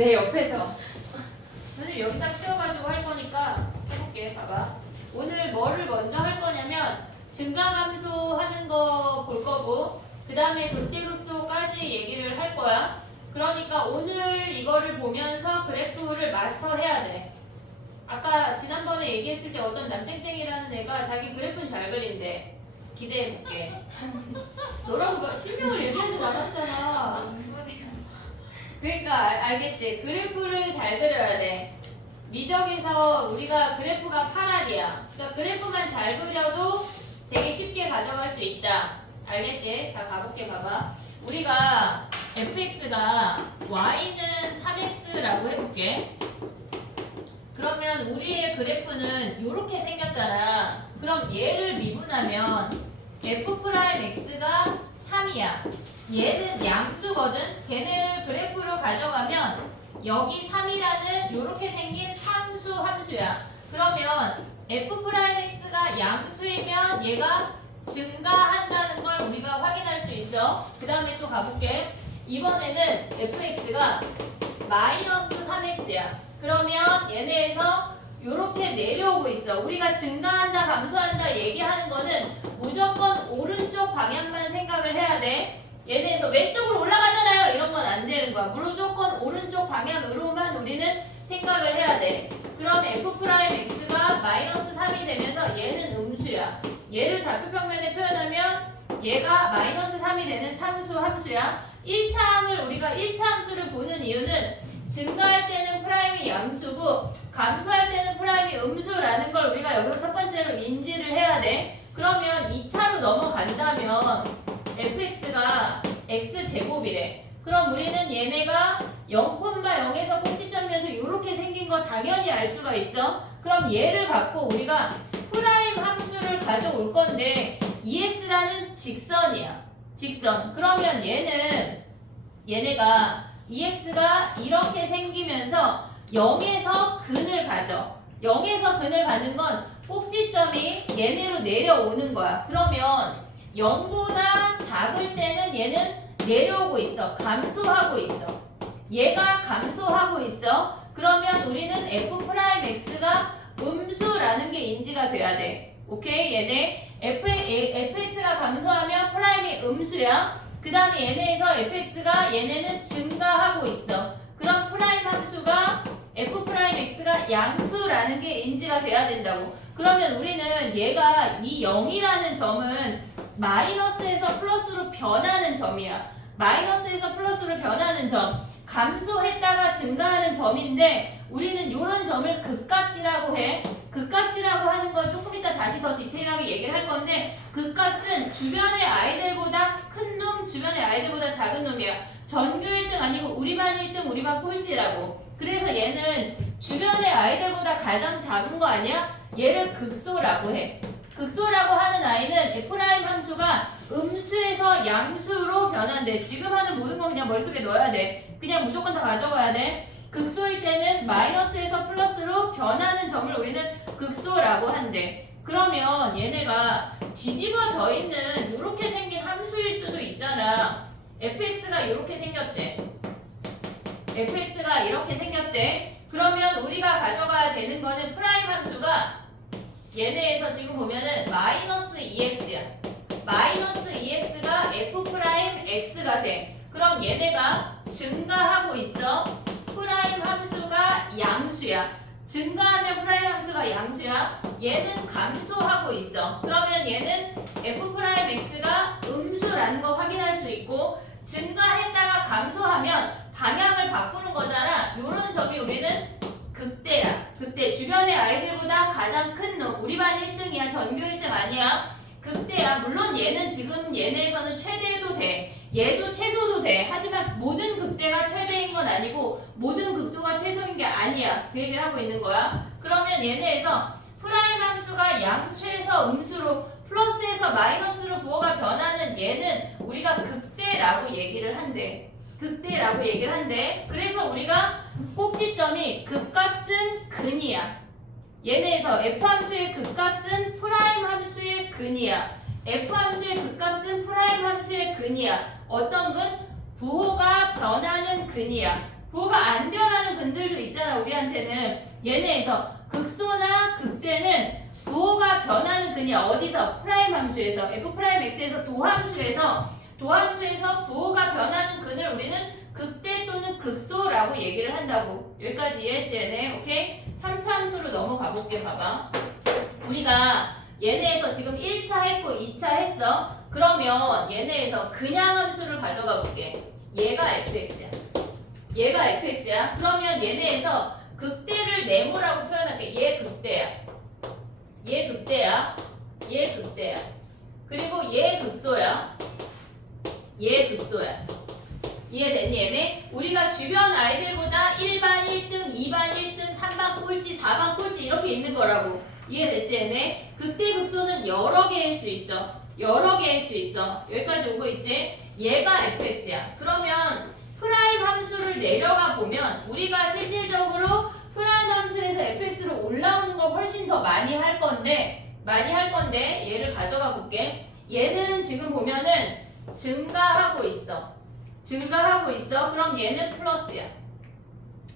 내 옆에서. 선생님 여기 딱 치워가지고 할 거니까 해볼게. 봐봐. 오늘 뭐를 먼저 할 거냐면 증가 감소하는 거 볼 거고 그 다음에 극대극소까지 얘기를 할 거야. 그러니까 오늘 이거를 보면서 그래프를 마스터해야 돼. 아까 지난번에 얘기했을 때 어떤 남땡땡이라는 애가 자기 그래프는 잘 그린대. 기대해볼게. 너라고 막 실명을 얘기하지 말았잖아. 그러니까 알겠지? 그래프를 잘 그려야 돼. 미적에서 우리가 그래프가 8알이야. 그러니까 그래프만 잘 그려도 되게 쉽게 가져갈 수 있다. 알겠지? 자, 가볼게. 봐봐. 우리가 fx가 y는 3x라고 해볼게. 그러면 우리의 그래프는 이렇게 생겼잖아. 그럼 얘를 미분하면 f'x가 3이야. 얘는 양수거든. 걔네를 그래프로 가져가면 여기 3이라는 이렇게 생긴 상수 함수야. 그러면 f'x가 양수이면 얘가 증가한다는 걸 우리가 확인할 수 있어. 그 다음에 또 가볼게. 이번에는 fx가 마이너스 3x야. 그러면 얘네에서 이렇게 내려오고 있어. 우리가 증가한다, 감소한다 얘기하는 거는 무조건 오른쪽 방향만 생각을 해야 돼. 얘네에서 왼쪽으로 올라가잖아요. 이런 건 안 되는 거야. 무조건 오른쪽 방향으로만 우리는 생각을 해야 돼. 그럼 f'x가 마이너스 3이 되면서 얘는 음수야. 얘를 좌표평면에 표현하면 얘가 마이너스 3이 되는 상수 함수야. 1차 항을 우리가 1차 함수를 보는 이유는 증가할 때는 프라임이 양수고 감소할 때는 프라임이 음수라는 걸 우리가 여기서 첫 번째로 인지를 해야 돼. 그러면 2차로 넘어간다면 fx가 x제곱이래. 그럼 우리는 얘네가 0,0에서 꼭지점에서 이렇게 생긴 거 당연히 알 수가 있어. 그럼 얘를 갖고 우리가 프라임 함수를 가져올 건데 EX라는 직선이야. 직선. 그러면 얘네가 EX가 이렇게 생기면서 0에서 근을 가져. 0에서 근을 가는 건 꼭지점이 얘네로 내려오는 거야. 그러면 0보다 작을 때는 얘는 내려오고 있어. 감소하고 있어. 얘가 감소하고 있어. 그러면 우리는 f'x가 음수라는 게 인지가 돼야 돼. 오케이? 얘네 fx가 감소하면 프라임이 음수야. 그 다음에 얘네에서 fx가 얘네는 증가하고 있어. 그럼 프라임 함수가 f'x가 양수라는 게 인지가 돼야 된다고. 그러면 우리는 얘가 이 0이라는 점은 마이너스에서 플러스로 변하는 점이야. 마이너스에서 플러스로 변하는 점. 감소했다가 증가하는 점인데 우리는 이런 점을 극값이라고 해. 극값이라고 하는 건 조금 이따 다시 더 디테일하게 얘기를 할 건데 극값은 주변의 아이들보다 큰 놈, 주변의 아이들보다 작은 놈이야. 전교 1등 아니고 우리 반 1등, 우리 반 꼴찌라고. 그래서 얘는 주변의 아이들보다 가장 작은 거 아니야? 얘를 극소라고 해. 극소라고 하는 아이는 F'라임 함수가 음수에서 양수로 변한대. 지금 하는 모든 거 그냥 머릿속에 넣어야 돼. 그냥 무조건 다 가져가야 돼. 극소일 때는 마이너스에서 플러스로 변하는 점을 우리는 극소라고 한대. 그러면 얘네가 뒤집어져 있는 이렇게 생긴 함수일 수도 있잖아. fx가 이렇게 생겼대. fx가 이렇게 생겼대. 그러면 우리가 가져가야 되는 거는 프라임 함수가 얘네에서 지금 보면은 마이너스 2x야. 마이너스 2x가 f'x가 돼. 그럼 얘네가 증가하고 있어. 프라임 함수가 양수야. 증가하면 프라임 함수가 양수야. 얘는 감소하고 있어. 그러면 얘는 f'x가 음수라는 거 확인할 수 있고 증가했다가 감소하면 방향을 바꾸는 거잖아. 요런 점이 우리는 극대야. 극대. 주변의 아이들보다 가장 큰 놈. 우리 반 1등이야. 전교 1등 아니야. 극대야. 물론 얘는 지금 얘네에서는 최대도 돼. 얘도 최소도 돼. 하지만 모든 극대가 최대인 건 아니고 모든 극소가 최소인 게 아니야. 그 얘기를 하고 있는 거야. 그러면 얘네에서 프라임 함수가 양수에서 음수로 플러스에서 마이너스로 부호가 변하는 얘는 우리가 극대라고 얘기를 한대. 극대라고 얘기를 한대. 그래서 우리가 꼭지점이 극값은 근이야. 얘네에서 F함수의 극값은 프라임 함수의 근이야. F함수의 극값은 프라임 함수의 근이야. 어떤 근? 부호가 변하는 근이야. 부호가 안 변하는 근들도 있잖아. 우리한테는 얘네에서 극소나 극대는 부호가 변하는 근이야. 어디서? 프라임 함수에서 f 프라임 x에서 도함수에서 부호가 변하는 근을 우리는 극대 또는 극소라고 얘기를 한다고. 여기까지 이해했지 얘네? 오케이? 3차 함수로 넘어가 볼게. 봐봐. 우리가 얘네에서 지금 1차 했고 2차 했어. 그러면 얘네에서 그냥 함수를 가져가 볼게. 얘가 fx야. 얘가 fx야. 그러면 얘네에서 극대를 네모라고 표현할게. 얘 극대야. 얘 극대야. 얘 극대야. 그리고 얘 극소야. 얘 극소야. 이해됐니 얘네? 우리가 주변 아이들보다 1반 1등, 2반 1등, 3반 꼴찌, 4반 꼴찌 이렇게 있는 거라고. 이해됐지 얘네? 극대 극소는 여러 개일 수 있어. 여러 개일 수 있어. 여기까지 오고 있지? 얘가 fx야. 그러면 프라임 함수를 내려가 보면 우리가 실질적으로 프라임 함수에서 fx로 올라오는 걸 훨씬 더 많이 할 건데 얘를 가져가 볼게. 얘는 지금 보면은 증가하고 있어. 그럼 얘는 플러스야.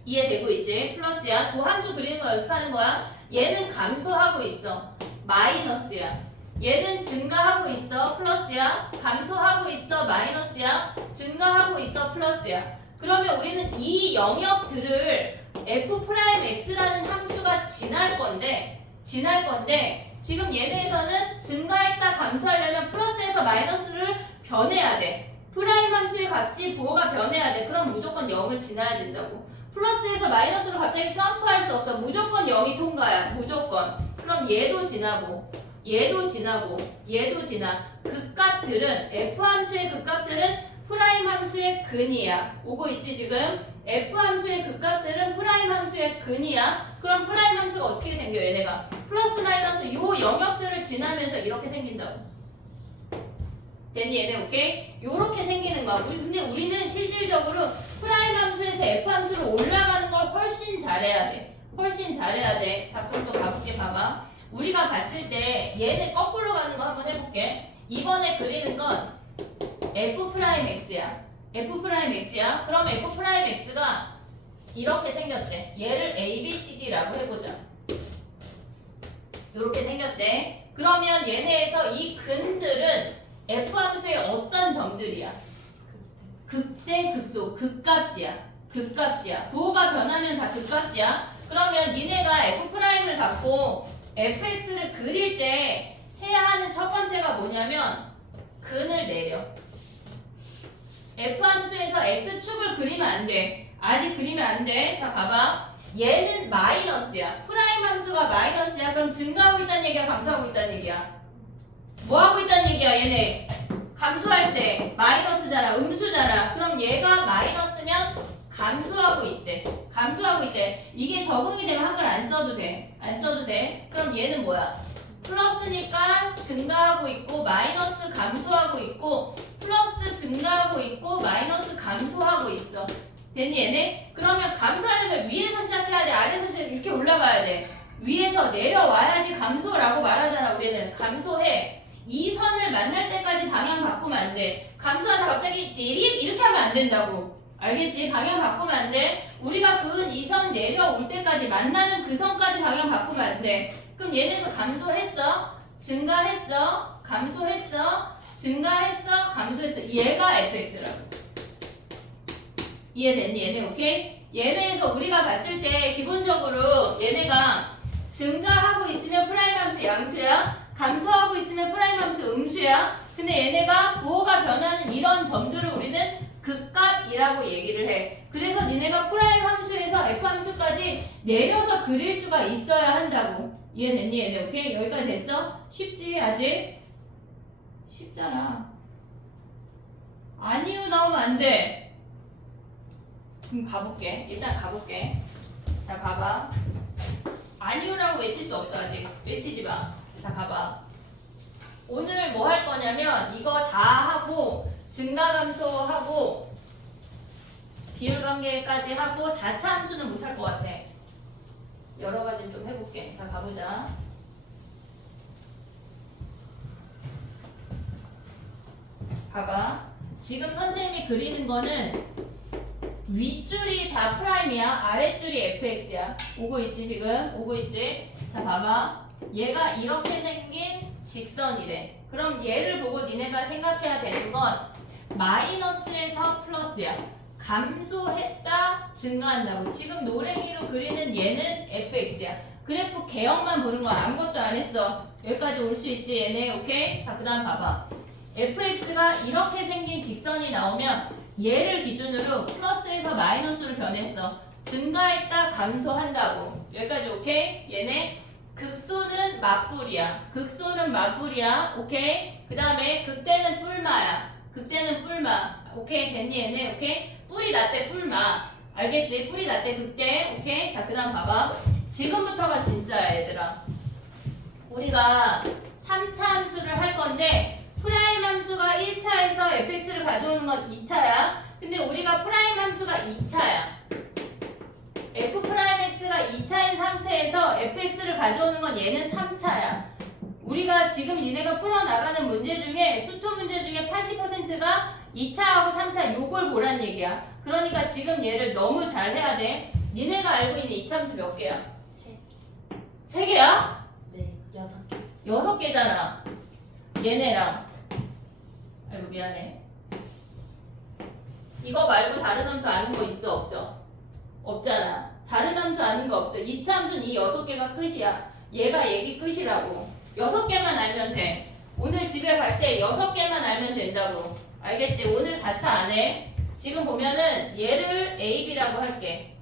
이해되고 있지? 플러스야. 도함수 그리는 거 연습하는 거야. 얘는 감소하고 있어. 마이너스야. 얘는 증가하고 있어. 플러스야. 감소하고 있어. 마이너스야. 증가하고 있어. 플러스야. 그러면 우리는 이 영역들을 f'x라는 함수가 지날 건데 지금 얘네에서는 증가했다 감소하려면 플러스에서 마이너스를 변해야 돼. 프라임 함수의 값이 부호가 변해야 돼. 그럼 무조건 0을 지나야 된다고. 플러스에서 마이너스로 갑자기 점프할 수 없어. 무조건 0이 통과야. 무조건. 그럼 얘도 지나고 얘도 지나. 극값들은 F함수의 극값들은 프라임 함수의 근이야. 오고 있지 지금? F함수의 극값들은 프라임 함수의 근이야. 그럼 프라임 함수가 어떻게 생겨 얘네가? 플러스 마이너스 요 영역들을 지나면서 이렇게 생긴다고. 됐니 얘네? 오케이? 요렇게 생기는 거야. 근데 우리는 실질적으로 프라임 함수에서 F 함수로 올라가는 걸 훨씬 잘해야 돼. 자 그럼 또 가볼게. 봐봐. 우리가 봤을 때 얘네 거꾸로 가는 거 한번 해볼게. 이번에 그리는 건 F'X야. 그럼 F'X가 이렇게 생겼대. 얘를 ABCD라고 해보자. 이렇게 생겼대. 그러면 얘네에서 이 근들은 F함수의 어떤 점들이야? 극대, 극소, 극값이야. 부호가 변하면 다 극값이야. 그러면 니네가 F'을 갖고 fx를 그릴 때 해야 하는 첫 번째가 뭐냐면 근을 내려. F함수에서 x축을 그리면 안 돼. 아직 그리면 안 돼. 자 봐봐. 얘는 마이너스야. 프라임 함수가 마이너스야. 그럼 증가하고 있다는 얘기야? 감소하고 있다는 얘기야? 뭐 하고 있다는 얘기야 얘네? 감소할 때 마이너스잖아. 음수잖아. 그럼 얘가 마이너스면 감소하고 있대. 이게 적응이 되면 한글 안 써도 돼. 그럼 얘는 뭐야? 플러스니까 증가하고 있고 마이너스 감소하고 있고 플러스 증가하고 있고 마이너스 감소하고 있어. 됐니 얘네? 그러면 감소하려면 위에서 시작해야 돼? 아래에서 이렇게 올라가야 돼? 위에서 내려와야지 감소라고 말하잖아. 우리는 감소해. 이 선을 만날 때까지 방향 바꾸면 안 돼. 감소하다 갑자기 이렇게 하면 안 된다고. 알겠지? 방향 바꾸면 안 돼. 우리가 그은 이 선 내려올 때까지 만나는 그 선까지 방향 바꾸면 안 돼. 그럼 얘네에서 감소했어. 증가했어. 감소했어. 증가했어. 감소했어. 얘가 fx라고. 이해됐니? 얘네 오케이? 얘네에서 우리가 봤을 때 기본적으로 얘네가 증가하고 있으면 프라임 함수 양수야. 감소하고 있으면 프라임 함수 음수야. 근데 얘네가 부호가 변하는 이런 점들을 우리는 극값이라고 얘기를 해. 그래서 니네가 프라임 함수에서 f 함수까지 내려서 그릴 수가 있어야 한다고. 이해됐니 얘네? 오케이? 여기까지 됐어? 쉽지 아직? 쉽잖아. 아니요 나오면 안 돼. 그럼 가볼게. 일단 가볼게. 자 가봐. 아니요라고 외칠 수 없어. 아직 외치지 마. 자 가봐. 오늘 뭐 할 거냐면 이거 다 하고 증가감소하고 비율관계까지 하고 4차 함수는 못 할 것 같아. 여러 가지 좀 해볼게. 자 가보자. 봐봐. 지금 선생님이 그리는 거는 윗줄이 다 프라임이야. 아랫줄이 fx야. 오고 있지 지금? 오고 있지? 자 봐봐. 얘가 이렇게 생긴 직선이래. 그럼 얘를 보고 니네가 생각해야 되는 건 마이너스에서 플러스야. 감소했다, 증가한다고. 지금 노랭이로 그리는 얘는 fx야. 그래프 개형만 보는 거 아무것도 안 했어. 여기까지 올 수 있지 얘네. 오케이? 자 그 다음 봐봐. fx가 이렇게 생긴 직선이 나오면 얘를 기준으로 플러스에서 마이너스로 변했어. 증가했다, 감소한다고. 여기까지 오케이? 얘네 극소는 맞불이야. 극소는 맞불이야. 오케이? 그 다음에 극대는 뿔마야. 극대는 뿔마. 오케이? 됐니 얘네? 오케이? 뿔이 났대 뿔마. 알겠지? 뿔이 났대 극대. 오케이? 자 그 다음 봐봐. 지금부터가 진짜야 얘들아. 우리가 3차 함수를 할 건데 프라임 함수가 1차에서 fx를 가져오는 건 2차야. 근데 우리가 프라임 함수가 2차야. f 프라임 x가 2차인 상태에서 fx를 가져오는 건 얘는 3차야. 우리가 지금 니네가 풀어나가는 문제 중에 수투 문제 중에 80%가 2차하고 3차 요걸 보란 얘기야. 그러니까 지금 얘를 너무 잘 해야 돼. 니네가 알고 있는 2차 함수 몇 개야? 3개야? 네, 6개. 6개잖아. 얘네랑. 아이고 미안해. 이거 말고 다른 함수 아는 거 있어 없어? 없잖아. 다른 함수 아는 거 없어. 2차 함수는 이 6개가 끝이야. 얘가 얘기 끝이라고. 6개만 알면 돼. 오늘 집에 갈 때 6개만 알면 된다고. 알겠지? 오늘 4차 안 해. 지금 보면은 얘를 A, B라고 할게.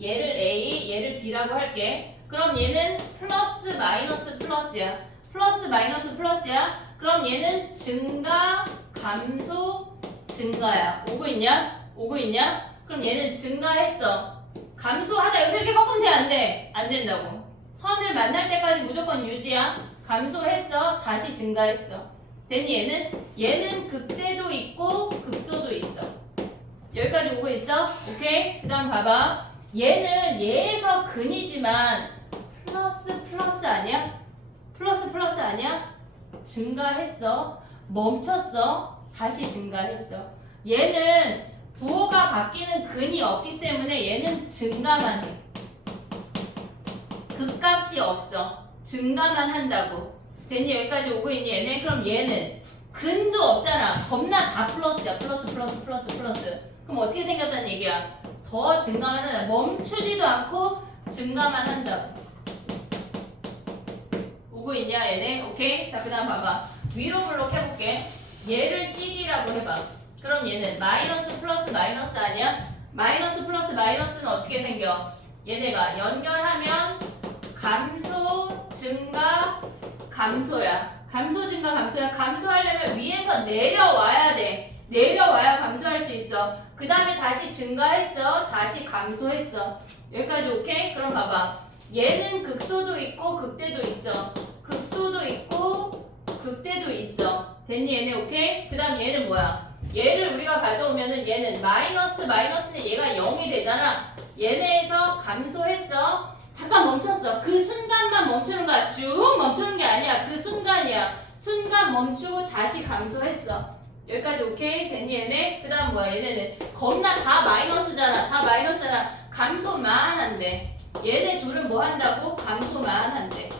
얘를 A, 얘를 B라고 할게. 그럼 얘는 플러스 마이너스 플러스야. 플러스 마이너스 플러스야. 그럼 얘는 증가, 감소, 증가야. 오고 있냐? 오고 있냐? 그럼 얘는 증가했어. 감소하다. 여기서 이렇게 꺾으면 돼? 안 돼? 안 된다고. 선을 만날 때까지 무조건 유지야. 감소했어. 다시 증가했어. 됐니? 얘는 극대도 있고 극소도 있어. 여기까지 오고 있어? 오케이? 그 다음 봐봐. 얘는 얘에서 근이지만 플러스 플러스 아니야? 플러스 플러스 아니야? 증가했어. 멈췄어. 다시 증가했어. 얘는 부호가 바뀌는 근이 없기 때문에 얘는 증가만 해. 극값이 없어. 증가만 한다고. 됐니? 여기까지 오고 있니 얘네? 그럼 얘는 근도 없잖아. 겁나 다 플러스야. 플러스 플러스 플러스 플러스. 그럼 어떻게 생겼다는 얘기야? 더 증가만 한다. 멈추지도 않고 증가만 한다고. 오고 있냐 얘네? 오케이? 자 그 다음 봐봐. 위로 블록 해볼게. 얘를 CD라고 해봐. 그럼 얘는 마이너스 플러스 마이너스 아니야? 마이너스 플러스 마이너스는 어떻게 생겨? 얘네가 연결하면 감소, 증가, 감소야. 감소, 증가, 감소야. 감소하려면 위에서 내려와야 돼. 내려와야 감소할 수 있어. 그 다음에 다시 증가했어. 다시 감소했어. 여기까지 오케이? 그럼 봐봐. 얘는 극소도 있고 극대도 있어. 극소도 있고 극대도 있어. 됐니 얘네? 오케이? 그 다음 얘는 뭐야? 얘를 우리가 가져오면은 얘는 마이너스 마이너스는 얘가 0이 되잖아. 얘네에서 감소했어. 잠깐 멈췄어. 그 순간만 멈추는 거야. 쭉 멈추는 게 아니야. 그 순간이야. 순간 멈추고 다시 감소했어. 여기까지 오케이? 됐니 얘네? 그 다음 뭐야? 얘네는 겁나 다 마이너스잖아. 다 마이너스잖아. 감소만 한대. 얘네 둘은 뭐 한다고? 감소만 한대.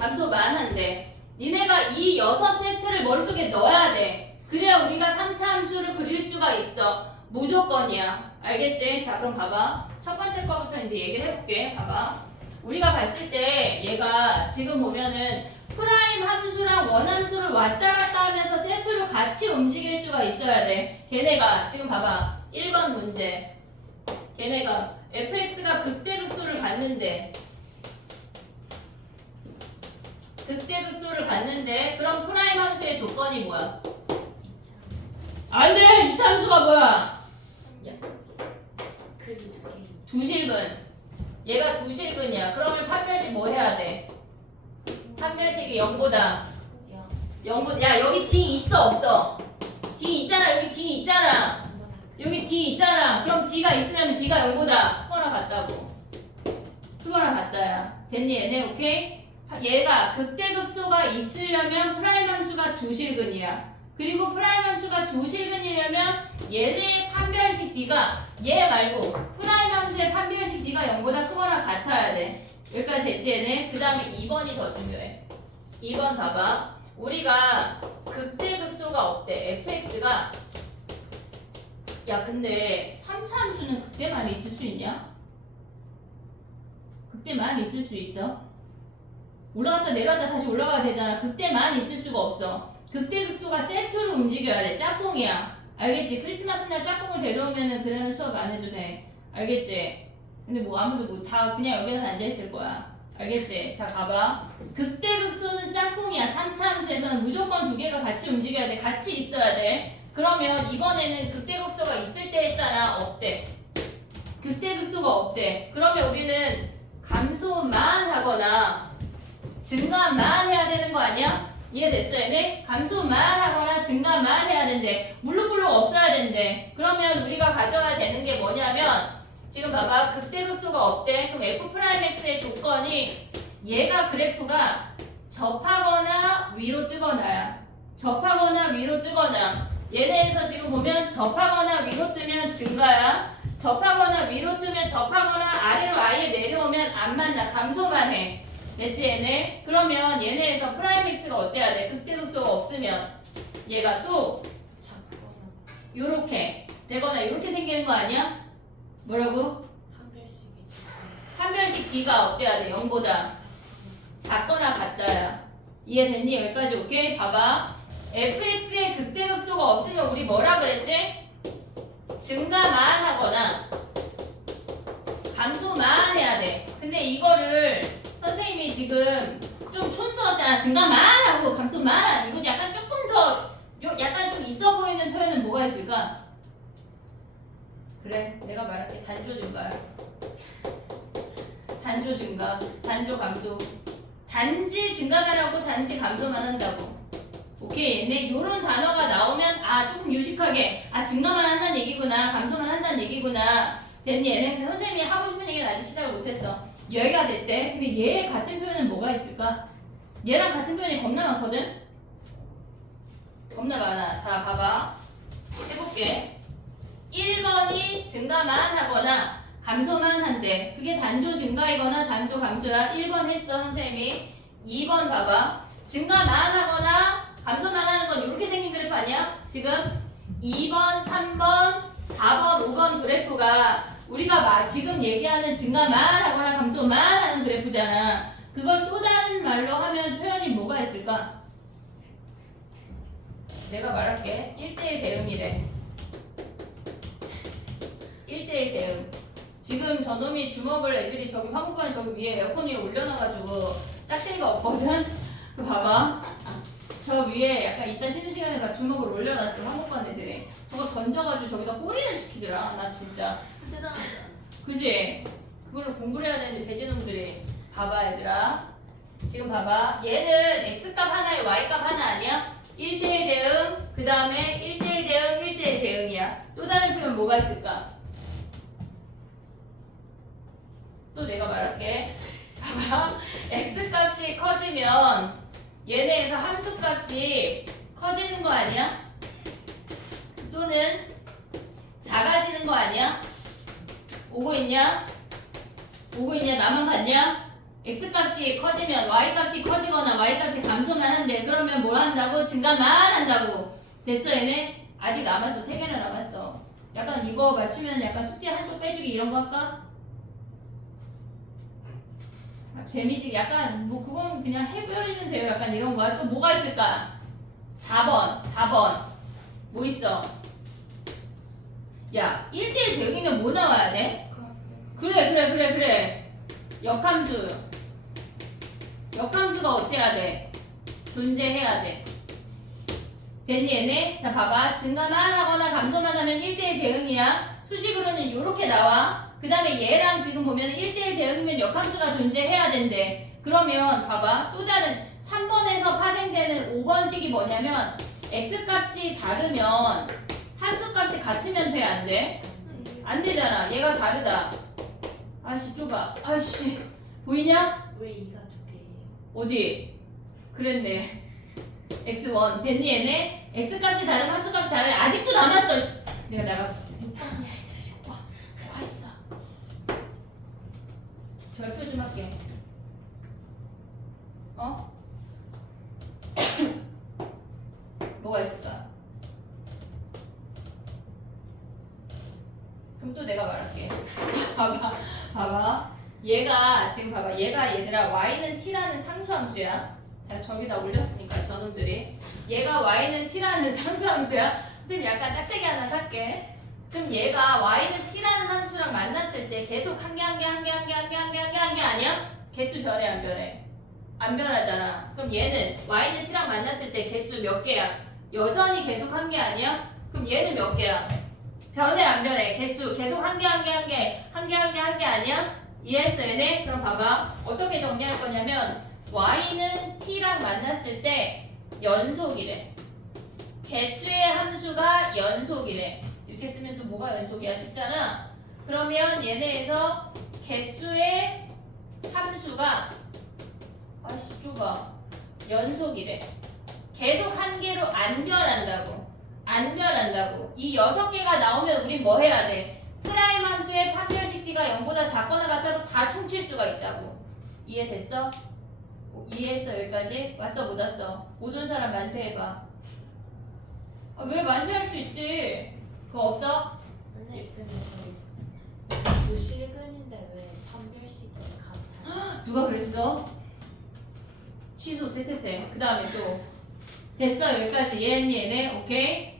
감소만 한대. 니네가 이 6세트를 머릿속에 넣어야 돼. 그래야 우리가 3차 함수를 그릴 수가 있어. 무조건이야. 알겠지? 자 그럼 봐봐. 첫 번째 거부터 이제 얘기를 해볼게. 봐봐. 우리가 봤을 때 얘가 지금 보면은 프라임 함수랑 원함수를 왔다 갔다 하면서 세트로 같이 움직일 수가 있어야 돼. 걔네가 지금 봐봐. 1번 문제. 걔네가 fx가 극대극소를 갖는데 극대극소를 갖는데 그럼 프라임 함수의 조건이 뭐야? 안 돼! 2차 함수가 뭐야? 두실근. 얘가 두실근이야. 그러면 판별식 뭐 해야 돼? 판별식이 0보다 0보다 야 여기 D 있어 없어? D 있잖아. 여기 D 있잖아. 여기 D 있잖아. 그럼 D가 있으면 D가 0보다 크거나 같다고. 크거나 같다야. 됐니 얘네? 오케이? 얘가 극대극소가 있으려면 프라임 함수가 두실근이야. 그리고 프라임 함수가 두실근이려면 얘네의 판별 d가 얘 말고 프라임 함수의 판별식 d가 0보다 크거나 같아야 돼. 여기까지 됐지 얘네? 그 다음에 2번이 더 중요해. 2번 봐봐. 우리가 극대극소가 없대. fx가 야 근데 3차 함수는 극대만 있을 수 있냐? 극대만 있을 수 있어? 올라갔다 내려왔다 다시 올라가야 되잖아. 극대만 있을 수가 없어. 극대극소가 세트로 움직여야 돼. 짝꿍이야. 알겠지? 크리스마스 날 짝꿍을 데려오면은 그날은 수업 안 해도 돼. 알겠지? 근데 뭐 아무도 뭐 다 그냥 여기 와서 앉아있을 거야. 알겠지? 자 봐봐. 극대극소는 짝꿍이야. 3차 함수에서는 무조건 두 개가 같이 움직여야 돼. 같이 있어야 돼. 그러면 이번에는 극대극소가 있을 때 했잖아. 없대. 극대극소가 없대. 그러면 우리는 감소만 하거나 증가만 해야 되는 거 아니야? 이해됐어 얘네? 감소만 하거나 증가만 해야 된대. 물룩물룩 없어야 된대. 그러면 우리가 가져야 되는 게 뭐냐면 지금 봐봐. 극대극소가 없대. 그럼 f'x의 조건이 얘가 그래프가 접하거나 위로 뜨거나야. 접하거나 위로 뜨거나. 얘네에서 지금 보면 접하거나 위로 뜨면 증가야. 접하거나 위로 뜨면 접하거나 아래로 아예 내려오면 안 만나. 감소만 해. 됐지 얘네? 그러면 얘네에서 프라임 x가 어때야 돼? 극대극소가 없으면 얘가 또 요렇게 되거나 요렇게 생기는 거 아니야? 뭐라고? 한별식 d가 어때야 돼? 0보다 작거나 같다야. 이해됐니? 여기까지 오케이? 봐봐. fx의 극대극소가 없으면 우리 뭐라 그랬지? 증가만 하거나 감소만 해야 돼. 근데 이거를 선생님이 지금 좀 촌스럽잖아. 증가만 하고 감소만. 이건 약간 조금 더 약간 좀 있어 보이는 표현은 뭐가 있을까? 그래, 내가 말할게. 단조 증가야. 단조 증가, 단조 감소. 단지 증가만 하고 단지 감소만 한다고. 오케이, 얘네 요런 단어가 나오면 아 조금 유식하게 아 증가만 한다는 얘기구나, 감소만 한다는 얘기구나. 됐니 얘네? 근데 선생님이 하고 싶은 얘기는 아직 시작을 못했어. 얘가 됐대. 근데 얘 같은 표현은 뭐가 있을까? 얘랑 같은 표현이 겁나 많거든? 겁나 많아. 자 봐봐. 해볼게. 1번이 증가만 하거나 감소만 한대. 그게 단조 증가이거나 단조 감소야. 1번 했어 선생님이. 2번 봐봐. 증가만 하거나 감소만 하는 건 이렇게 생긴 그래프 아니야? 지금 2번, 3번, 4번, 5번 그래프가 우리가 지금 얘기하는 증가만 하거나 감소만 하는 그래프잖아. 그걸 또 다른 말로 하면 표현이 뭐가 있을까? 내가 말할게. 1대1 대응이래. 1대1 대응. 지금 저놈이 주먹을 애들이 저기 화목반 저기 위에 에어컨 위에 올려놔가지고 짝시가 없거든? 그 봐봐. 저 위에 약간 이따 쉬는 시간에 막 주먹을 올려놨어. 화목반 애들이. 저거 던져가지고 저기다 꼬리를 시키더라. 나 진짜. 대단하다. 그지? 그걸로 공부를 해야 되는데 배제놈들이. 봐봐 얘들아. 지금 봐봐. 얘는 x값 하나에 y값 하나 아니야? 1대1 대응, 그 다음에 1대1 대응, 1대1 대응이야. 또 다른 표현 뭐가 있을까? 또 내가 말할게. 봐봐. x값이 커지면 얘네에서 함수값이 커지는 거 아니야? 또는 작아지는 거 아니야? 오고 있냐? 오고 있냐? 나만 봤냐? x값이 커지면 y값이 커지거나 y값이 감소만 한대. 그러면 뭘 한다고? 증가만 한다고. 됐어 얘네? 아직 남았어. 3개나 남았어. 약간 이거 맞추면 약간 숙제 한쪽 빼주기 이런 거 할까? 재미지 약간 뭐 그건 그냥 해버리면 돼요. 약간 이런 거. 또 뭐가 있을까? 4번 뭐 있어? 야 1대1 대응이면 뭐 나와야 돼? 그래 역함수가 어때야 돼? 존재해야 돼. 됐니 얘네? 자 봐봐. 증가만 하거나 감소만 하면 1대1 대응이야. 수식으로는 이렇게 나와. 그 다음에 얘랑 지금 보면 1대1 대응이면 역함수가 존재해야 된대. 그러면 봐봐. 또 다른 3번에서 파생되는 5번식이 뭐냐면 x값이 다르면 함수값이 같으면 돼? 안 돼? 안 되잖아. 얘가 다르다. 아씨 좁아. 아씨 보이냐? 왜 2가 2개예요? 어디? 그랬네. x1 됐니 얘네? x값이 다르면 함수값이 다르네. 아직도 남았어. 내가 좀 할게. 어? 뭐가 있을까? 그럼 또 내가 말할게. 봐봐. 얘가 지금 봐봐. 얘들아 y는 t라는 상수함수야. 자 저기다 올렸으니까 저놈들이. 얘가 y는 t라는 상수함수야. 선생님 약간 짝대기 하나 살게. 그럼 얘가 y는 t라는 함수랑 만났을 때 계속 한 개 아니야? 개수 변해 안 변해? 안 변하잖아. 그럼 얘는 y는 t랑 만났을 때 개수 몇 개야? 여전히 계속 한 개 아니야? 그럼 얘는 몇 개야? 변해 안 변해? 개수 계속 한 개 아니야? 이해했어 얘네? 그럼 봐봐. 어떻게 정리할 거냐면 y는 t랑 만났을 때 연속이래. 개수의 함수가 연속이래. 이렇게 쓰면 또 뭐가 연속이야? 쉽잖아. 그러면 얘네에서 개수의 함수가 아씨 좁아. 연속이래. 계속 한 개로 안 변한다고. 이 6개가 나오면 우린 뭐 해야 돼? 프라임 함수의 판별식 t가 0보다 작거나 같아도 다 퉁칠 수가 있다고. 이해됐어? 이해했어 여기까지? 왔어 못 왔어? 못 온 사람 만세해봐. 아, 왜 만세할 수 있지? 그거 없어? 근데 그 실근인데 왜 판별식을 같아? 누가 그랬어? 취소 테테테. 그 다음에 또 됐어 여기까지 이해했니 얘네? 오케이?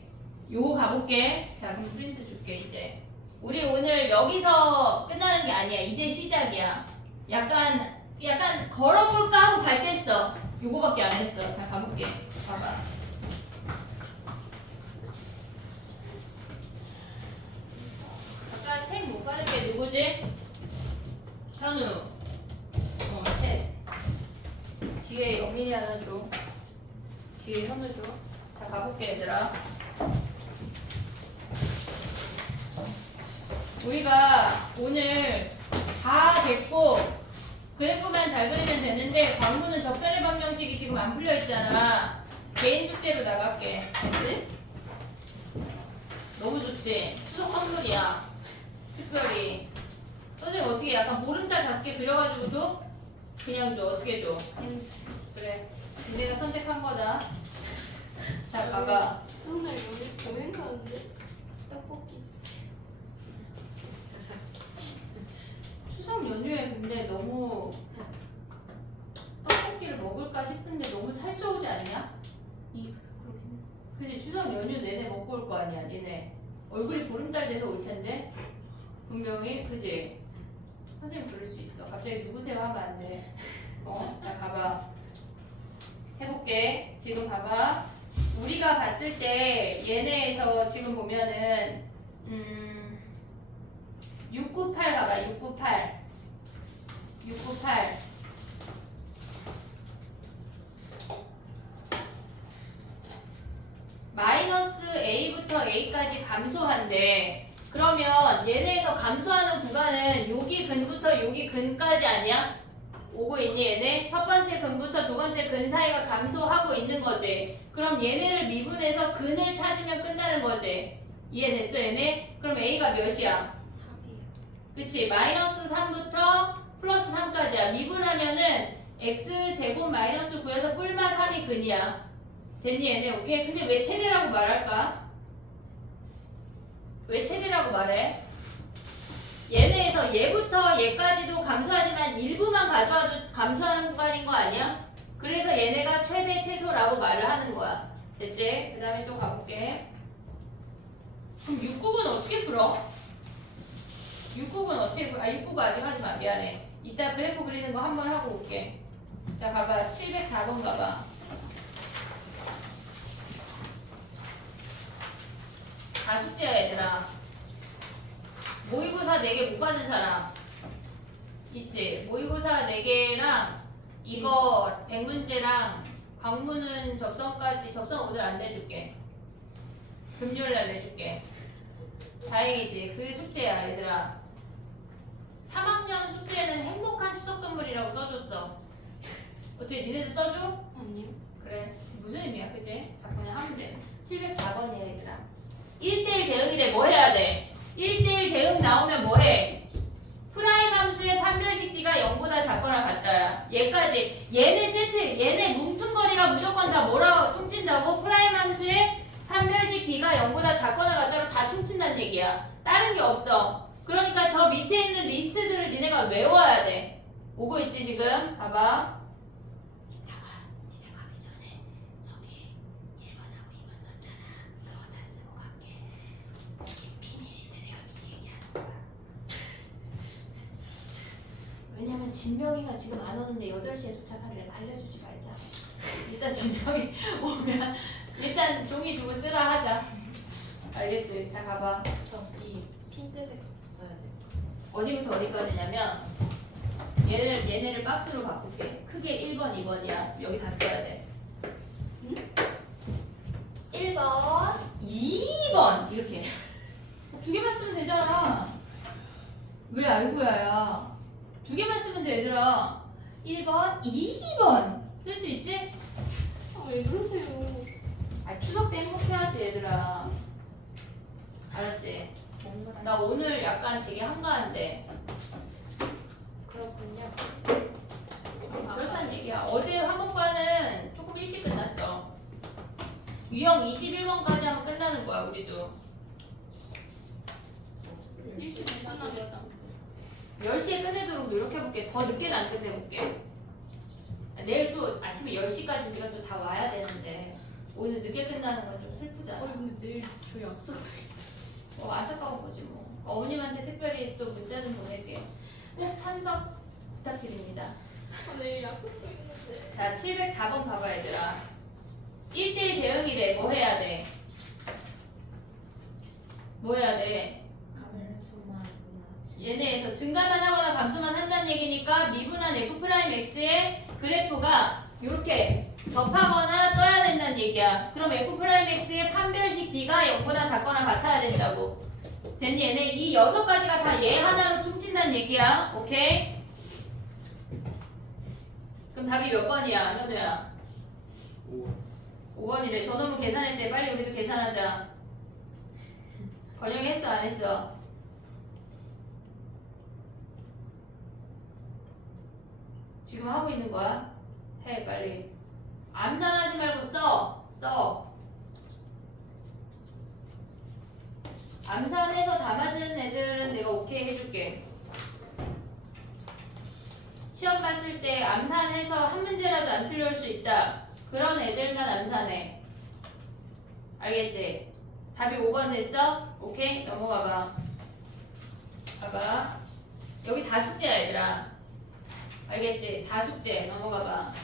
요거 가볼게. 자 그럼 프린트 줄게 이제. 우리 오늘 여기서 끝나는 게 아니야. 이제 시작이야. 약간 걸어볼까 하고 발표했어. 요거밖에 안 했어. 자 가볼게. 봐봐. 아까 책 못 받은 게 누구지? 현우. 책. 뒤에 영민이 하나 줘. 뒤에 현우 줘. 자 가볼게 얘들아. 우리가 오늘 다 됐고 그래프만 잘 그리면 되는데 광문은 적절히 방정식이 지금 안 풀려 있잖아. 개인 숙제로 나갈게. 됐지? 너무 좋지? 추석 선물이야. 특별히. 선생님 어떻게 약간 보름달 5개 그려가지고 줘? 그냥 줘. 어떻게 줘? 그래. 내가 선택한 거다. 자 봐봐. 오늘 여기 보행 가는데 떡볶이 주세요. 추석 연휴에 근데 너무 떡볶이를 먹을까 싶은데 너무 살쪄오지 않냐? 그치 추석 연휴 내내 먹고 올 거 아니야 니네. 얼굴이 보름달 돼서 올 텐데 분명히 그지? 선생님 그럴 수 있어. 갑자기 누구세요 하면 안 돼. 자 가봐. 해볼게. 지금 봐봐. 우리가 봤을 때 얘네에서 지금 보면은 698 봐봐. 698 마이너스 A부터 A까지 감소한대. 그러면 얘네에서 감소하는 구간은 여기 근부터 여기 근까지 아니야? 오고 있니 얘네? 첫 번째 근부터 두 번째 근 사이가 감소하고 있는 거지. 그럼 얘네를 미분해서 근을 찾으면 끝나는 거지. 이해됐어 얘네? 그럼 A가 몇이야? 3이요. 그치? 마이너스 3부터 플러스 3까지야. 미분하면은 x제곱 마이너스 9에서 뿔마 3이 근이야. 됐니 얘네? 오케이? 근데 왜 최대라고 말할까? 왜 최대라고 말해? 얘네에서 얘부터 얘까지도 감소하지만 일부만 가져와도 감소하는 구간인 거 아니야? 그래서 얘네가 최대 최소라고 말을 하는 거야. 됐지? 그 다음에 또 가볼게. 그럼 6국은 어떻게 풀어? 6국은 어떻게 풀어? 6국 아직 하지 마. 미안해. 이따 그래프 그리는 거 한번 하고 올게. 자 가봐. 704번 가봐. 다 숙제야 얘들아. 모의고사 4개 못 받은 사람 있지? 모의고사 4개랑 이거 100문제랑 광문은 접선까지 접선 오늘 안 내줄게. 금요일날 내줄게. 다행이지. 그게 숙제야 얘들아. 3학년 숙제는 행복한 추석 선물이라고 써줬어. 어떻게 니네도 써줘? 아니요. 그래. 무슨 의미야 그치? 자 그냥 하면 돼. 704번이야 얘들아. 1대1 대응이래. 뭐 해야 돼? 1대1 대응 나오면 뭐해? 프라임 함수의 판별식 t가 0보다 작거나 같다야. 얘까지 얘네 세트 얘네 뭉뚱거리가 무조건 다 뭐라고 퉁친다고? 프라임 함수의 판별식 D가 0보다 작거나 같다로 다 퉁친다는 얘기야. 다른 게 없어. 그러니까 저 밑에 있는 리스트들을 니네가 외워야 돼. 오고 있지 지금? 봐봐. 이따가 집에 가기 전에 저기 1번하고 2번 썼잖아. 그거 다 쓰고 갈게. 비밀인데 내가 미리 얘기하는 거야. 왜냐면 진명이가 지금 안 오는데 8시에 도착하는데 알려주지 말자. 일단 진명이 오면 일단 종이 주고 쓰라 하자. 알겠지? 자 가봐. 저이 핑크색 써야 돼. 어디부터 어디까지냐면 얘네를 박스로 바꿀게. 크게 1번, 2번이야. 여기 다 써야 돼. 1번, 2번 이렇게. 두 개만 쓰면 되잖아. 왜 알고야야? 두 개만 쓰면 돼 얘들아. 1번, 2번 쓸 수 있지? 아, 왜 그러세요? 아 추석 때 행복해야지 얘들아. 알았지? 뭔가 나 오늘 약간 되게 한가한데. 그렇군요. 그렇다는 얘기야. 어제 화목반은 조금 일찍 끝났어. 유형 21번까지 하면 끝나는 거야 우리도. 일찍 끝나겠다 10시에 끝내도록 노력해볼게. 더 늦게는 안 끝내볼게. 내일 또 아침에 10시까지 우리가 또 다 와야 되는데 오늘 늦게 끝나는 건 좀 슬프잖아. 근데 내일 저 약속도 안타까운 거지 뭐. 어머님한테 특별히 또 문자 좀 보낼게요. 꼭 참석 부탁드립니다. 내일 약속도 있는데. 자, 704번 봐봐 얘들아. 1대1 대응이래. 뭐 해야 돼? 뭐 해야 돼? 감수만 얘네에서 증가만 하거나 감소만 한다는 얘기니까 미분한 F'X의 그래프가 이렇게 접하거나 떠야 된다는 얘기야. 그럼 F'X의 판별식 D가 0보다 작거나 같아야 된다고. 됐니? 얘네 이 6가지가 다 얘 하나로 퉁친다는 얘기야. 오케이? 그럼 답이 몇 번이야, 현우야? 5번이래. 저놈은 계산했대. 빨리 우리도 계산하자. 건영이 했어, 안 했어? 지금 하고 있는 거야? 해, 빨리. 암산하지 말고 써. 암산해서 다 맞은 애들은 내가 오케이 해줄게. 시험 봤을 때 암산해서 한 문제라도 안 틀려올 수 있다. 그런 애들만 암산해. 알겠지? 답이 5번 됐어? 오케이? 넘어가봐. 봐봐. 여기 다 숙제야 얘들아. 알겠지? 다 숙제. 넘어가봐.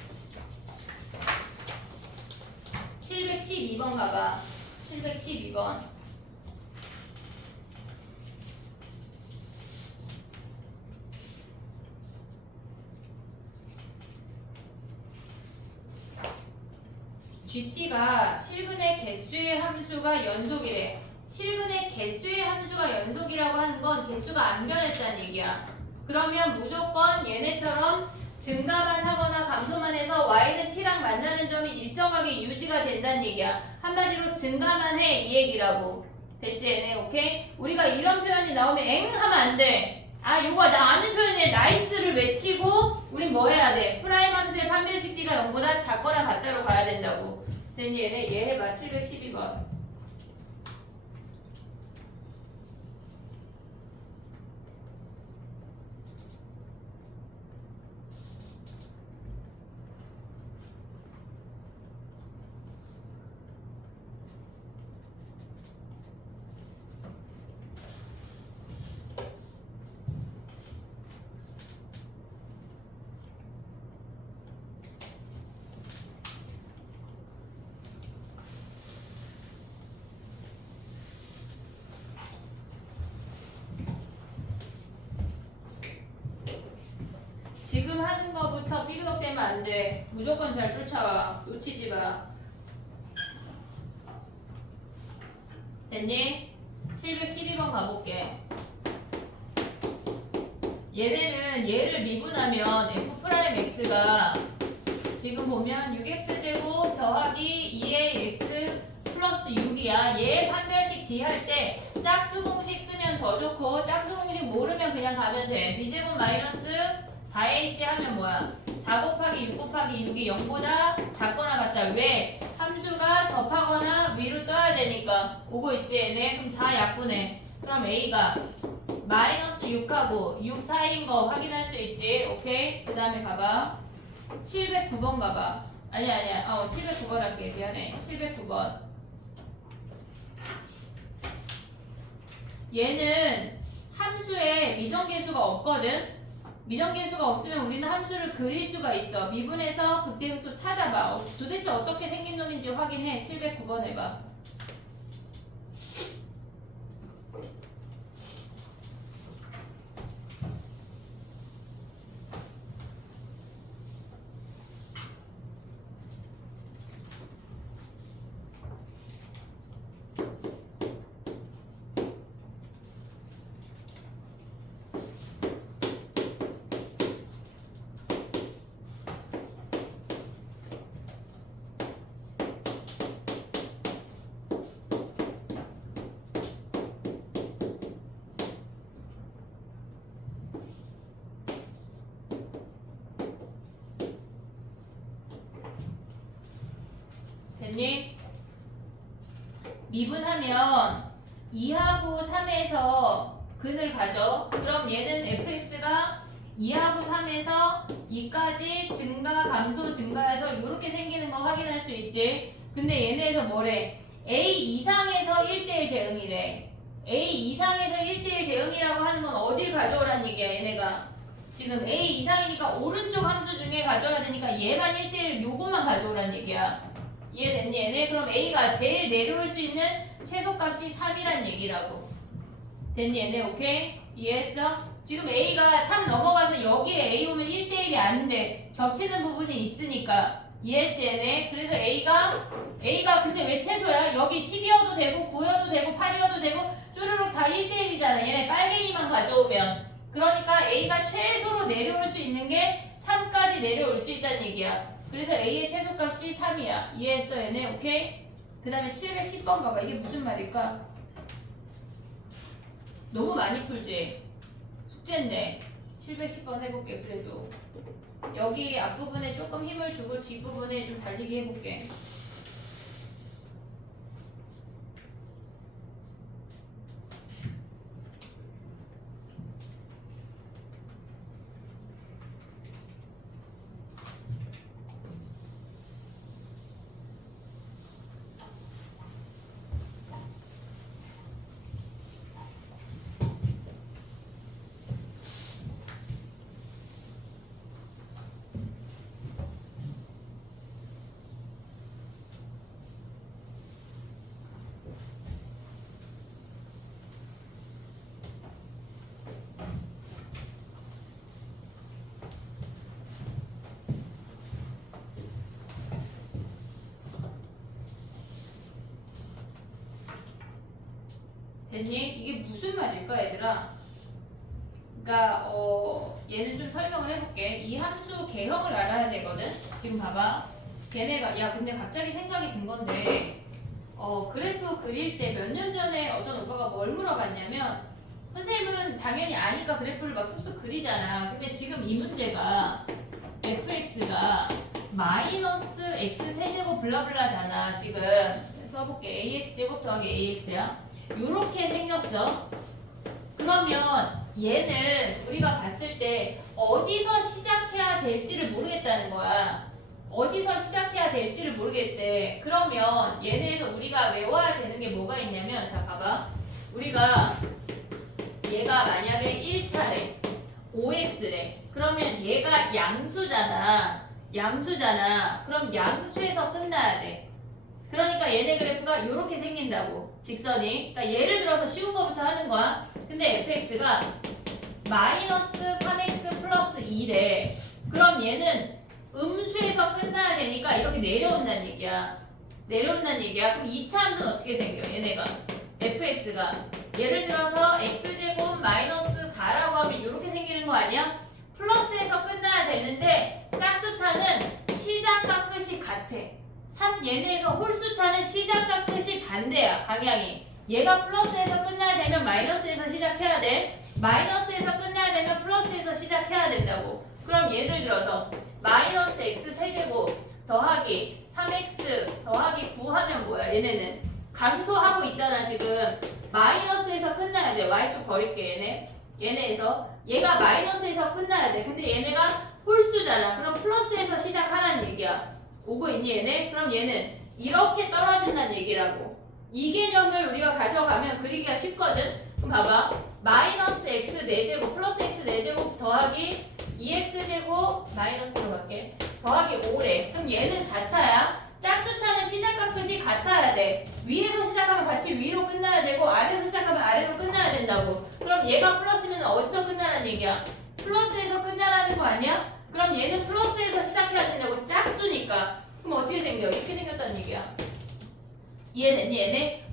712번 가봐. 712번. GT가 실근의 개수의 함수가 연속이래. 실근의 개수의 함수가 연속이라고 하는 건 개수가 안 변했다는 얘기야. 그러면 무조건 얘네처럼 증가만 하거나 감소만 해서 y는 t랑 만나는 점이 일정하게 유지가 된다는 얘기야. 한마디로 증가만 해 이 얘기라고. 됐지 얘네? 오케이? 우리가 이런 표현이 나오면 엥 하면 안 돼. 아 요거 나 아는 표현에 나이스를 외치고 우린 뭐 해야 돼? 프라임 함수의 판별식 D가 0보다 작거나 같다로 가야 된다고. 됐니 얘네? 얘 해봐. 712번. 지금 하는 거부터 삐그덕대면 안 돼. 무조건 잘 쫓아와. 놓치지 마. 됐니? 712번 가볼게. 얘네는 얘를 미분하면 F'X가 지금 보면 6X제곱 더하기 2의 X 플러스 6이야. 얘 판별식 D 할 때 짝수 공식 쓰면 더 좋고 짝수 공식 모르면 그냥 가면 돼. B제곱 마이너스 4ac 하면 뭐야? 4 곱하기 6 곱하기 6이 0보다 작거나 같다. 왜? 함수가 접하거나 위로 떠야 되니까. 오고 있지 얘네? 그럼 4 약분해. 그럼 a가 마이너스 6하고 6 사이인 거 확인할 수 있지. 오케이? 그 다음에 가봐. 709번 가봐. 아니야. 709번 할게. 미안해. 709번. 얘는 함수에 미정계수가 없거든. 미정계수가 없으면 우리는 함수를 그릴 수가 있어. 미분해서 극대응수 찾아봐. 도대체 어떻게 생긴 놈인지 확인해. 709번 해봐. 됐니? 미분하면 2하고 3에서 근을 가져. 그럼 얘는 fx가 2하고 3에서 2까지 증가, 감소, 증가해서 이렇게 생기는 거 확인할 수 있지. 근데 얘네에서 뭐래? a 이상에서 1대1 대응이래. a 이상에서 1대1 대응이라고 하는 건 어딜 가져오란 얘기야 얘네가. 지금 a 이상이니까 오른쪽 함수 중에 가져오라 되니까 얘만 1대1 요것만 가져오란 얘기야. 이해됐니 얘네? 그럼 a가 제일 내려올 수 있는 최소값이 3이란 얘기라고. 됐니 얘네? 오케이? 이해했어? 지금 a가 3 넘어가서 여기에 a 오면 1대1이 안 돼. 겹치는 부분이 있으니까. 이해했지 얘네? 그래서 a가 근데 왜 최소야? 여기 10이어도 되고 9여도 되고 8이어도 되고 쭈루룩 다 1대1이잖아. 얘네 빨갱이만 가져오면. 그러니까 a가 최소로 내려올 수 있는 게 3까지 내려올 수 있다는 얘기야. 그래서 a의 최소값이 3이야. 이해했어 얘네? 오케이? 그 다음에 710번 가봐. 이게 무슨 말일까? 너무 많이 풀지? 숙제인데 710번 해볼게. 그래도 여기 앞부분에 조금 힘을 주고 뒷부분에 좀 달리기 해볼게. 됐니? 이게 무슨 말일까 얘들아? 그러니까 얘는 좀 설명을 해볼게. 이 함수 개형을 알아야 되거든. 지금 봐봐. 걔네가 야 근데 갑자기 생각이 든 건데 그래프 그릴 때 몇 년 전에 어떤 오빠가 뭘 물어봤냐면 선생님은 당연히 아니까 그래프를 막 쑥쑥 그리잖아. 근데 지금 이 문제가 fx가 마이너스 x 세제곱 블라블라잖아. 지금 써볼게. ax 제곱 더하기 ax야. 요렇게 생겼어. 그러면 얘는 우리가 봤을 때 어디서 시작해야 될지를 모르겠다는 거야. 어디서 시작해야 될지를 모르겠대. 그러면 얘네에서 우리가 외워야 되는 게 뭐가 있냐면 자 봐봐. 우리가 얘가 만약에 1차래 5x래. 그러면 얘가 양수잖아. 그럼 양수에서 끝나야 돼. 그러니까 얘네 그래프가 이렇게 생긴다고. 직선이. 그러니까 예를 들어서 쉬운 거부터 하는 거야. 근데 fx가 마이너스 3x 플러스 2래. 그럼 얘는 음수에서 끝나야 되니까 이렇게 내려온다는 얘기야. 그럼 2차 함수는 어떻게 생겨? 얘네가 fx가 예를 들어서 x제곱 마이너스 4라고 하면 이렇게 생기는 거 아니야? 플러스에서 끝나야 되는데 짝수차는 시작과 끝이 같아. 얘네에서 홀수차는 시작과 끝이 반대야. 방향이. 얘가 플러스에서 끝나야 되면 마이너스에서 시작해야 돼. 마이너스에서 끝나야 되면 플러스에서 시작해야 된다고. 그럼 예를 들어서 마이너스 x 세제곱 더하기 3x 더하기 9 하면 뭐야? 얘네는 감소하고 있잖아 지금. 마이너스에서 끝나야 돼. y축 버릴게 얘네에서. 얘가 마이너스에서 끝나야 돼. 근데 얘네가 홀수잖아. 그럼 플러스에서 시작하라는 얘기야. 오고 있니 얘네? 그럼 얘는 이렇게 떨어진다는 얘기라고. 이 개념을 우리가 가져가면 그리기가 쉽거든. 그럼 봐봐. 마이너스 x 4제곱 플러스 x 4제곱 더하기 2x제곱 마이너스로 갈게. 더하기 5래. 그럼 얘는 4차야. 짝수차는 시작과 끝이 같아야 돼. 위에서 시작하면 같이 위로 끝나야 되고 아래에서 시작하면 아래로 끝나야 된다고. 그럼 얘가 플러스면 어디서 끝나라는 얘기야? 플러스에서 끝나라는 거 아니야? 그럼 얘는 플러스에서 시작해야 된다고. 짝수니까. 그럼 어떻게 생겨? 이렇게 생겼다는 얘기야. 이해됐니 얘네?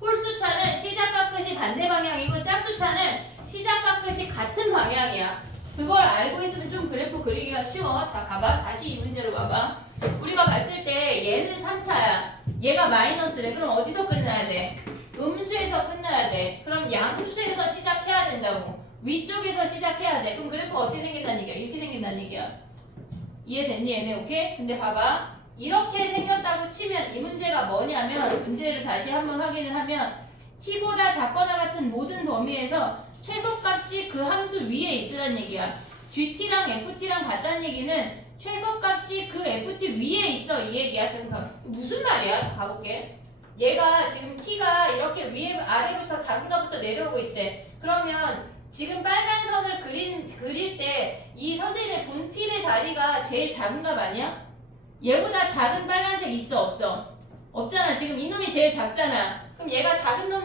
홀수차는 시작과 끝이 반대 방향이고 짝수차는 시작과 끝이 같은 방향이야. 그걸 알고 있으면 좀 그래프 그리기가 쉬워. 자 가봐. 다시 이 문제로 봐봐. 우리가 봤을 때 얘는 3차야. 얘가 마이너스래. 그럼 어디서 끝나야 돼? 음수에서 끝나야 돼. 그럼 양수에서 시작해야 된다고. 위쪽에서 시작해야 돼. 그럼 그래프가 어떻게 생긴다는 얘기야? 이렇게 생긴다는 얘기야. 이해됐니 얘네? 오케이? 근데 봐봐. 이렇게 생겼다고 치면 이 문제가 뭐냐면 문제를 다시 한번 확인을 하면 t보다 작거나 같은 모든 범위에서 최소값이 그 함수 위에 있으란 얘기야. gt랑 ft랑 같다는 얘기는 최소값이 그 ft 위에 있어 이 얘기야. 지금 무슨 말이야? 자, 가볼게. 얘가 지금 t가 이렇게 위에 아래부터 작은 것부터 내려오고 있대. 그러면 지금 빨간 선을 그릴 때 이 선생님의 분필의 자리가 제일 작은 값 아니야? 얘보다 작은 빨간색 있어 없어? 없잖아. 지금 이놈이 제일 작잖아. 그럼 얘가 작은 놈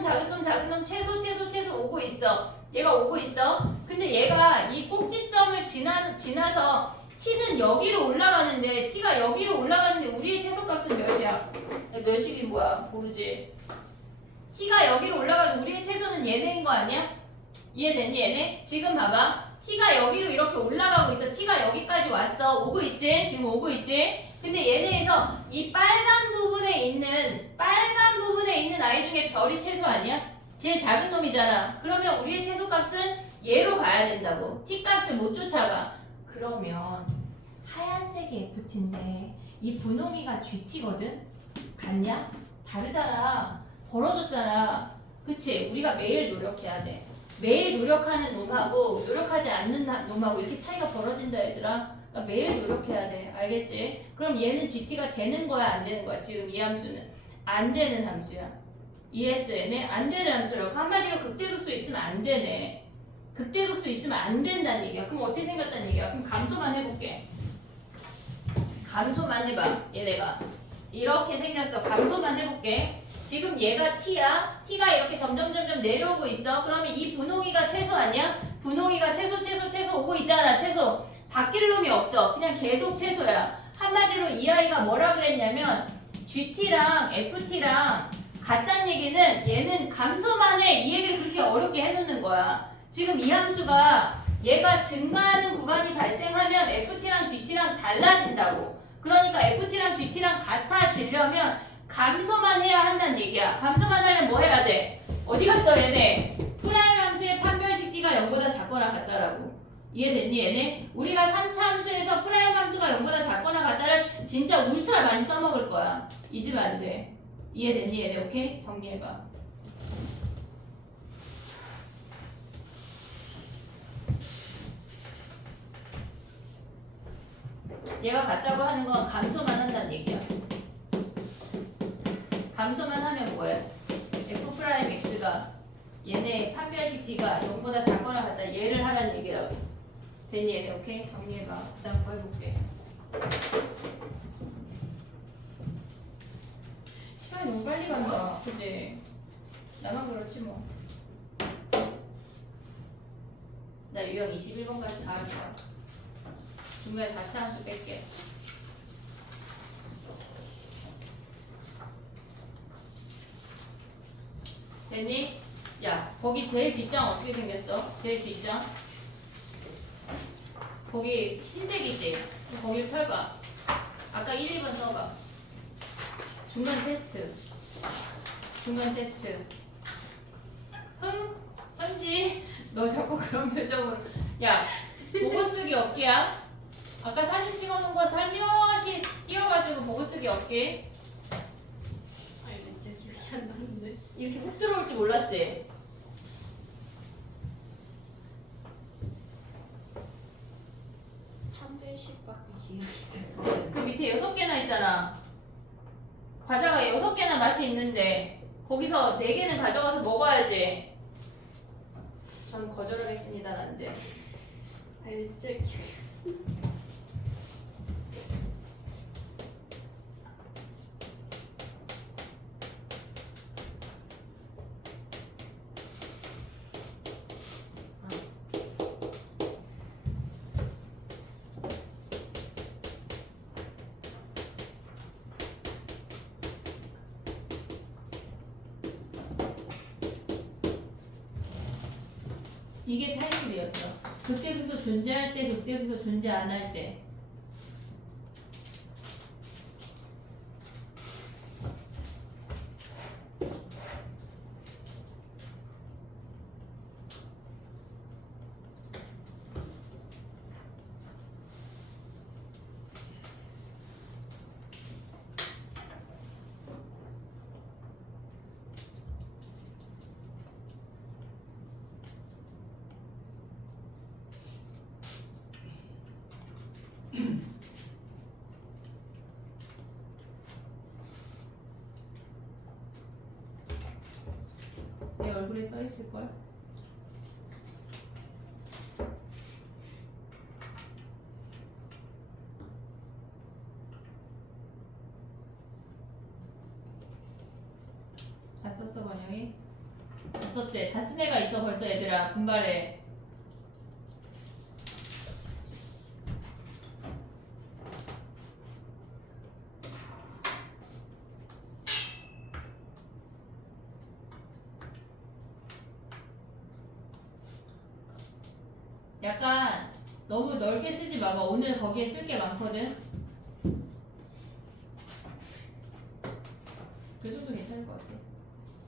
최소 오고 있어. 얘가 오고 있어. 근데 얘가 이 꼭지점을 지나서 t는 여기로 올라가는데 t가 여기로 올라가는데 우리의 최소값은 몇이야? 몇이긴 뭐야? 모르지. t가 여기로 올라가도 우리의 최소는 얘네인 거 아니야? 이해됐니 얘네? 지금 봐봐. t가 여기로 이렇게 올라가고 있어. t가 여기까지 왔어. 오고 있지? 지금 오고 있지? 근데 얘네에서 이 빨간 부분에 있는 아이 중에 별이 최소 아니야? 제일 작은 놈이잖아. 그러면 우리의 최소값은 얘로 가야 된다고. t값을 못 쫓아가. 그러면 하얀색이 ft인데 이 분홍이가 gt거든? 같냐? 다르잖아. 벌어졌잖아. 그치? 우리가 매일 노력해야 돼. 매일 노력하는 놈하고 노력하지 않는 놈하고 이렇게 차이가 벌어진다 얘들아. 그러니까 매일 노력해야 돼. 알겠지? 그럼 얘는 gt가 되는 거야 안 되는 거야? 지금 이 함수는 안 되는 함수야. 이해했어 얘네? 안 되는 함수라고. 한마디로 극대극소 있으면 안 되네. 극대극소 있으면 안 된다는 얘기야. 그럼 어떻게 생겼다는 얘기야? 그럼 감소만 해볼게. 감소만 해봐. 얘네가 이렇게 생겼어. 감소만 해볼게. 지금 얘가 t야. t가 이렇게 점점 내려오고 있어. 그러면 이 분홍이가 최소 아니야? 분홍이가 최소 오고 있잖아. 최소. 바뀔 놈이 없어. 그냥 계속 최소야. 한마디로 이 아이가 뭐라 그랬냐면 GT랑 FT랑 같다는 얘기는 얘는 감소만 해. 이 얘기를 그렇게 어렵게 해놓는 거야. 지금 이 함수가 얘가 증가하는 구간이 발생하면 FT랑 GT랑 달라진다고. 그러니까 FT랑 GT랑 같아지려면 감소만 해야 한다는 얘기야. 감소만 하려면 뭐 해야 돼? 어디 갔어 얘네? 프라임 함수의 판별식 t가 0보다 작거나 같다라고. 이해됐니 얘네? 우리가 3차 함수에서 프라임 함수가 0보다 작거나 같다를 진짜 울트라 많이 써먹을 거야. 잊으면 안 돼. 이해됐니 얘네? 오케이? 정리해봐. 얘가 같다고 하는 건 감소만 한다는 얘기야. 감소만 하면 뭐해? f'x가 얘네 판별식 t가 0보다 작거나 같다 얘를 하라는 얘기라고. 됐니 얘네? 오케이? 정리해봐. 그 다음 거 해볼게. 시간이 너무 빨리 간다. 그치? 나만 그렇지 뭐. 나 유형 21번까지 다 할 거야. 중간에 4차 함수 뺄게. 됐니? 야, 거기 제일 뒷장 어떻게 생겼어? 제일 뒷장? 거기 흰색이지? 거기 펴봐. 아까 1, 2번 써봐. 중간 테스트. 현지, 너 자꾸 그런 표정으로. 야, 보고 쓰기 없기야. 아까 사진 찍어놓은 거 살며시 띄워가지고 보고 쓰기 없기. 아니 나 진짜 기억이 안 나는데. 이렇게 훅 들어올 줄 몰랐지? 한 별씩밖에 기억이 안 그 밑에 6개나 있잖아. 과자가 6개나 맛이 있는데 거기서 4개는 가져가서 먹어야지. 저는 거절하겠습니다. 안 돼. 아니 나 진짜 기억. 이게 타이틀이었어. 극대극소 존재할 때, 극대극소 존재 안 할 때. 내 얼굴에 써 있을 걸. 다 썼어 번영이? 다 썼대. 다 쓴 애가 있어 벌써 얘들아. 분발해. 약간 너무 넓게 쓰지 마봐. 오늘 거기에 쓸 게 많거든. 그 정도 괜찮을 것 같아.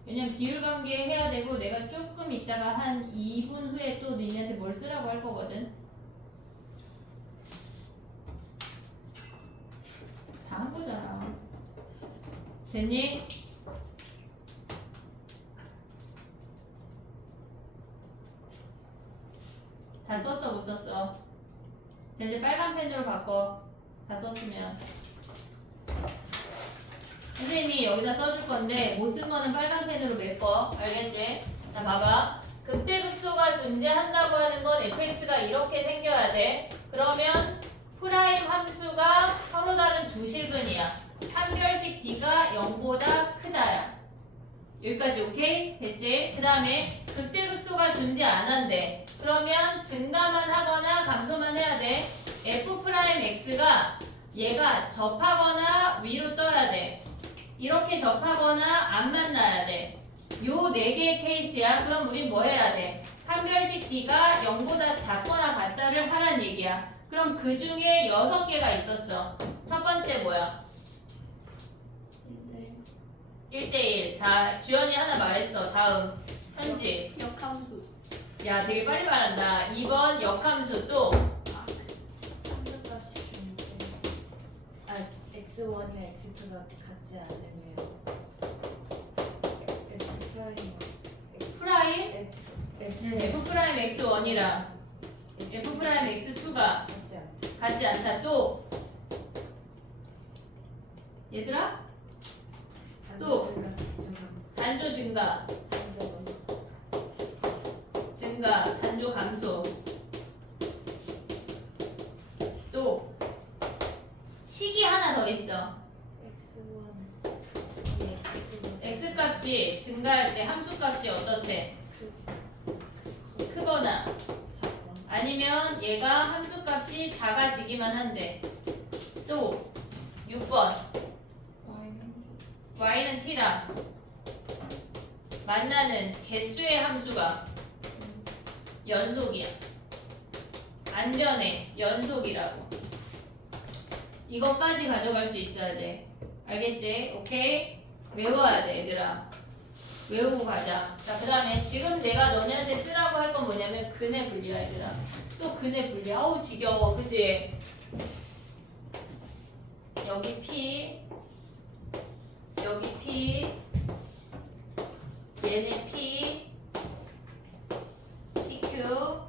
왜냐면 비율관계 해야 되고 내가 조금 있다가 한 2분 후에 또 니네한테 뭘 쓰라고 할 거거든. 다 한 거잖아. 됐니? 다 썼어 못 썼어? 자, 이제 빨간 펜으로 바꿔. 다 썼으면 선생님이 여기다 써줄 건데 못 쓴 거는 빨간 펜으로 메꿔. 알겠지? 자 봐봐. 극대극소가 존재한다고 하는 건 fx가 이렇게 생겨야 돼. 그러면 프라임 함수가 서로 다른 두 실근이야. 한 별씩 d가 0보다 크다야. 여기까지 오케이? 됐지? 그 다음에 극대극소가 존재 안 한대. 그러면 증가만 하거나 감소만 해야 돼. f'x가 얘가 접하거나 위로 떠야 돼. 이렇게 접하거나 안 만나야 돼. 요 4개의 케이스야. 그럼 우린 뭐 해야 돼? 한 별씩 d가 0보다 작거나 같다를 하란 얘기야. 그럼 그 중에 6개가 있었어. 첫 번째 뭐야? 1대1. 자, 주연이 하나 말했어. 다음. 현지. 역함수. 야, 되게 빨리 말한다. 2번 역함수 또. 함수값이 아 x1이랑 x2가 같지 않으면 f 프라임 f f 프라임 x1이랑 f 프라임 x2가 같지 않 같지 않다. 또 얘들아 또. 단조 증가, 단조 감소. 또 식이 하나 더 있어. x1 x 값이 증가할 때 함수 값이 어떻대? 크거나 아니면 얘가 함수 값이 작아지기만 한대. 또 6번 y는 t라 만나는 개수의 함수가 연속이야. 안 변해. 연속이라고. 이것까지 가져갈 수 있어야 돼. 알겠지? 오케이? 외워야 돼 얘들아. 외우고 가자. 자, 그 다음에 지금 내가 너네한테 쓰라고 할 건 뭐냐면 근의 분리야, 얘들아. 또 근의 분리. 아우, 지겨워. 그지? 여기 P, 여기 P, 얘네 P, PQ,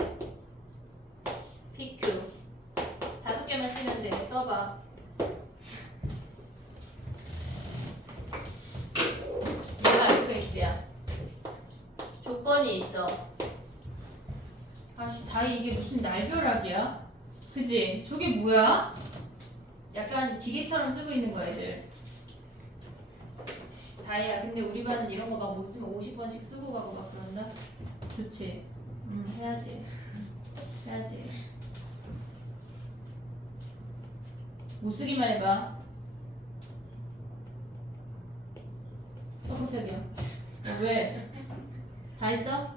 PQ. 5개만 쓰면 돼. 써봐. 얘가 FX야. 조건이 있어. 아씨, 다이 이게 무슨 날벼락이야? 그지? 저게 뭐야? 약간 기계처럼 쓰고 있는 거야, 애들. 다이야. 근데 우리 반은 이런 거 막 못 쓰면 50번씩 쓰고 가고 막 그런다? 좋지? 해야지. 해야지. 못 쓰기만 해봐. 깜짝이야. 왜? 다 했어?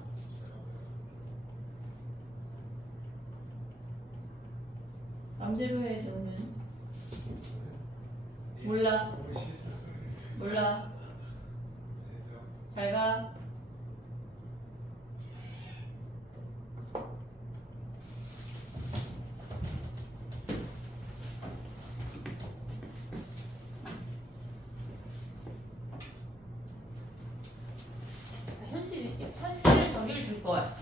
맘대로 해, 너는. 몰라. 몰라. 잘 가. 현지를 저기를 줄 거야.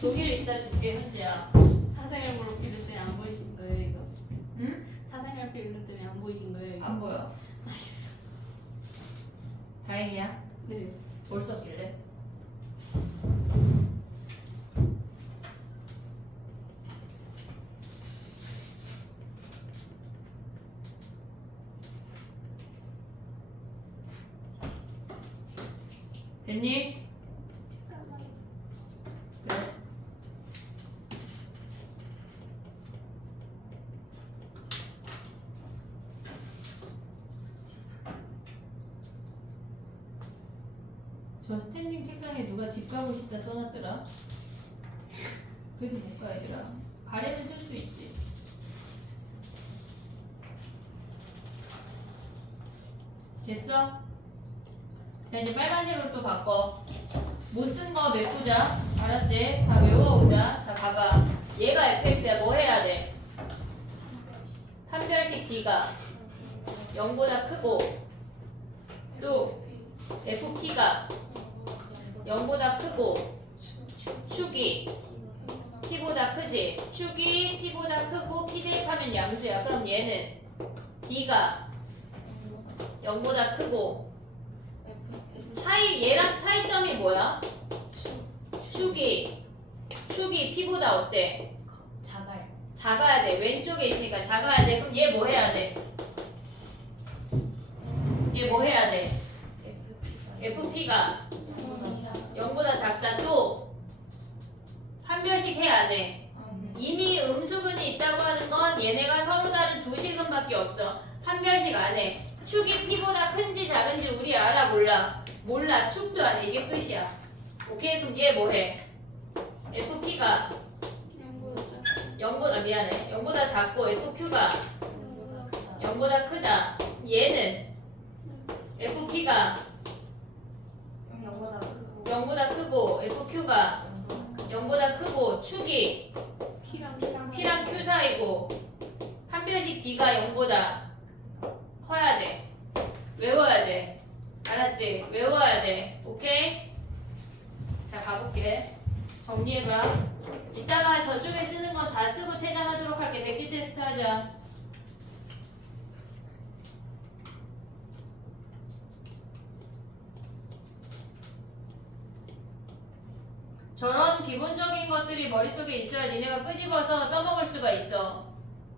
저기를 이따 줄게, 현지야. 사생활 빌렸더니 안 보이신 거예요 이거? 응? 사생활 빌렸더니 안 보이신 거예요 이거? 안 보여. 나이스. 다행이야. 네. 뭘 썼길래? 됐니? 그래. 저 스탠딩 책상에 누가 집 가고 싶다 써놨더라. 그래도 못 가, 얘들아. 발에는 쓸 수 있지. 됐어? 자, 이제 빨간색으로 또 바꿔. 못 쓴 거 메꾸자. 알았지? 다 외워오자. 자, 봐봐. 얘가 fx야. 뭐 해야 돼? 판별식 d가 0보다 크고, 또 fp가 0보다 크고, 축이 p보다 크지? 축이 p보다 크고 p 대입하면 양수야. 그럼 얘는 d가 0보다 크고, 얘랑 차이점이 뭐야? 축이 p보다 어때? 작아요. 작아야 돼. 왼쪽에 있으니까 작아야 돼. 그럼 얘 뭐 해야 돼? 얘 뭐 해야 돼? FP가 0보다 작다. 또 판별식 해야 돼. 이미 음수근이 있다고 하는 건 얘네가 서로 다른 두 실근밖에 없어. 판별식 안 해. 축이 p보다 큰지 작은지 우리 알아 몰라? 몰라. 축도 안 해. 이게 끝이야. 오케이? 그럼 얘 뭐 해? FP가 0보다 미안해. 0보다 작고 FQ가 0보다 크다. 얘는 FP가 0보다 크고 FQ가 0보다 크고 축이 P랑 Q 사이고 판별식 D가 0보다 커야 돼. 외워야 돼. 알았지? 외워야 돼. 오케이? 자, 가볼게. 정리해봐. 이따가 저쪽에 쓰는 건 다 쓰고 퇴장하도록 할게. 백지 테스트 하자. 저런 기본적인 것들이 머릿속에 있어야 니네가 끄집어서 써먹을 수가 있어.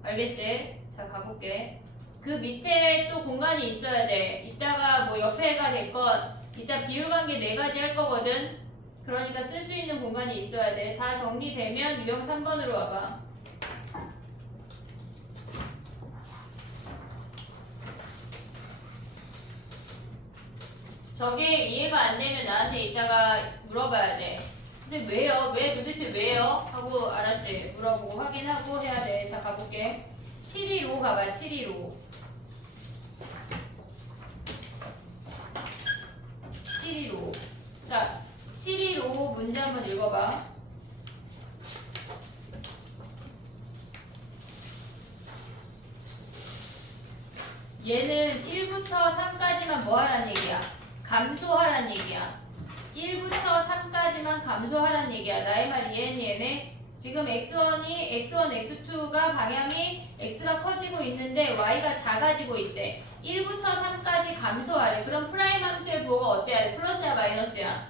알겠지? 자, 가볼게. 그 밑에 또 공간이 있어야 돼. 이따가 뭐 옆에가 될 것, 이따 비율관계 4가지 할 거거든. 그러니까 쓸 수 있는 공간이 있어야 돼. 다 정리되면 유형 3번으로 와봐. 저게 이해가 안 되면 나한테 이따가 물어봐야 돼. 근데 왜요? 왜 도대체 왜요? 하고 알았지? 물어보고 확인하고 해야 돼. 자, 가볼게. 725 가봐. 725. 725. 자, 715 문제 한번 읽어봐. 얘는 1부터 3까지만 뭐 하란 얘기야? 감소하란 얘기야. 1부터 3까지만 감소하란 얘기야. 나의 말 이해했니 얘네? 지금 x1, x2가 방향이 x가 커지고 있는데 y가 작아지고 있대. 1부터 3까지 감소하래. 그럼 프라임 함수의 부호가 어때야 돼? 플러스야 마이너스야?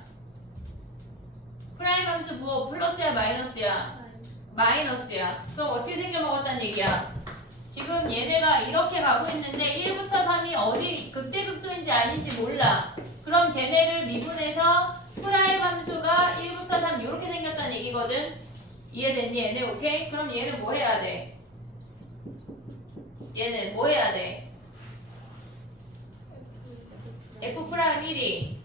프라임 함수 부호 플러스야 마이너스야? 마이너스야. 그럼 어떻게 생겨먹었다는 얘기야? 지금 얘네가 이렇게 가고 있는데 1부터 3이 어디 극대극소인지 아닌지 몰라. 그럼 쟤네를 미분해서 프라임 함수가 1부터 3 이렇게 생겼다는 얘기거든. 이해됐니 얘네? 오케이? 그럼 얘는 뭐 해야 돼? 얘는 뭐 해야 돼? f 프라임 1이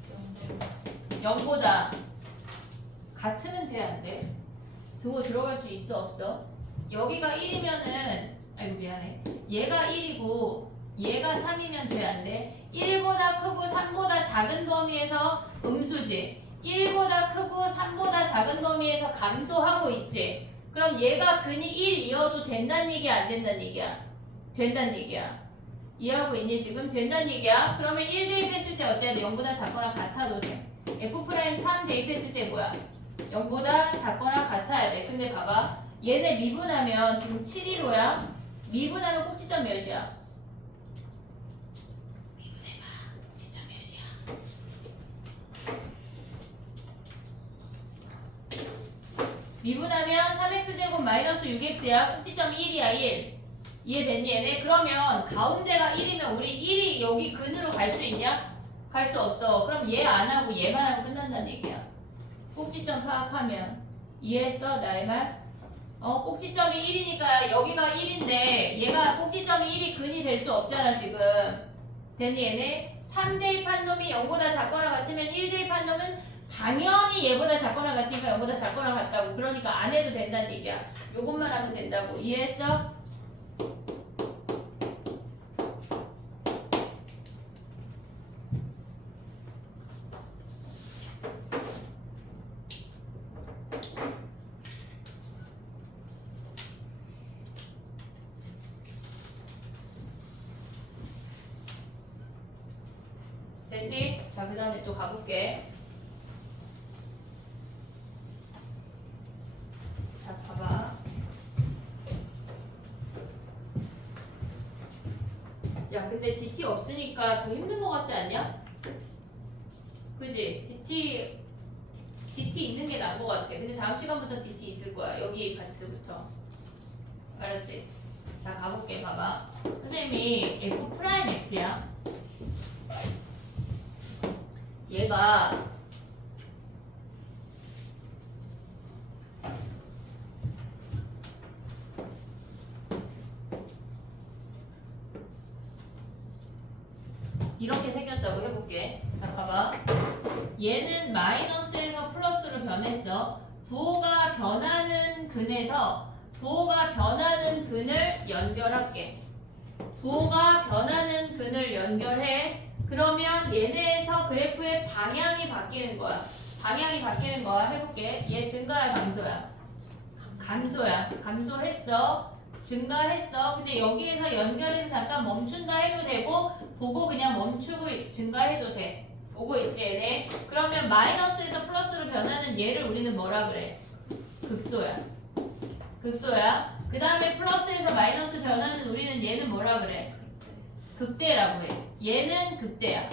0보다 같으면 돼 안 돼? 등호 들어갈 수 있어 없어? 여기가 1이면은 아이고 미안해. 얘가 1이고 얘가 3이면 돼 안 돼? 1보다 크고 3보다 작은 범위에서 음수지. 1보다 크고 3보다 작은 범위에서 감소하고 있지. 그럼 얘가 근이 1이어도 된다는 얘기야 안 된다는 얘기야? 된다는 얘기야. 이해하고 있니 지금? 된다는 얘기야. 그러면 1 대입했을 때 어때야 돼? 0보다 작거나 같아도 돼. F'3 대입했을 때 뭐야? 0보다 작거나 같아야 돼. 근데 봐봐. 얘네 미분하면 지금 715야. 미분하면 꼭지점 몇이야? 미분해봐. 꼭지점 몇이야? 미분하면 3x제곱 마이너스 6x야. 꼭지점이 1이야 1. 이해됐니 얘네? 그러면 가운데가 1이면 우리 1이 여기 근으로 갈 수 있냐? 갈 수 없어. 그럼 얘 안 하고 얘만 하면 끝난다는 얘기야. 꼭지점 파악하면. 이해했어? 나의 말? 꼭지점이 1이니까 여기가 1인데 얘가 꼭지점이 1이 근이 될 수 없잖아 지금. 됐니 얘네? 3 대입한 놈이 0보다 작거나 같으면 1 대입한 놈은 당연히 얘보다 작거나 같으니까 0보다 작거나 같다고. 그러니까 안 해도 된다는 얘기야. 요것만 하면 된다고. 이해했어? 됐니? 자, 그 다음에 또 가볼게. 자, 봐봐. 야, 근데 DT 없으니까 더 힘든 거 같지 않냐? 그지? DT 있는 게 나은 거 같아. 근데 다음 시간부터 DT 있을 거야. 여기 파트부터. 알았지? 자, 가볼게. 봐봐. 선생님이 F 프라임 X야. 얘가 이렇게 생겼다고 해볼게. 자, 봐봐. 얘는 마이너스에서 플러스로 변했어. 부호가 변하는 근에서 부호가 변하는 근을 연결할게. 부호가 변하는 근을 연결해. 그러면 얘네에서 그래프의 방향이 바뀌는 거야. 방향이 바뀌는 거야. 해볼게. 얘 증가야 감소야? 감소야. 감소했어. 증가했어. 근데 여기에서 연결해서 잠깐 멈춘다 해도 되고 보고 그냥 멈추고 증가해도 돼. 오고 있지 얘네? 그러면 마이너스에서 플러스로 변하는 얘를 우리는 뭐라 그래? 극소야. 극소야. 그 다음에 플러스에서 마이너스 변하는 우리는 얘는 뭐라 그래? 극대라고 해. 얘는 극대야.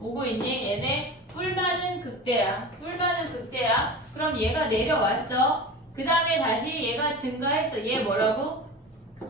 오고 있니? 얘네 뿔만은 극대야. 뿔만은 극대야. 그럼 얘가 내려왔어. 그 다음에 다시 얘가 증가했어. 얘 뭐라고?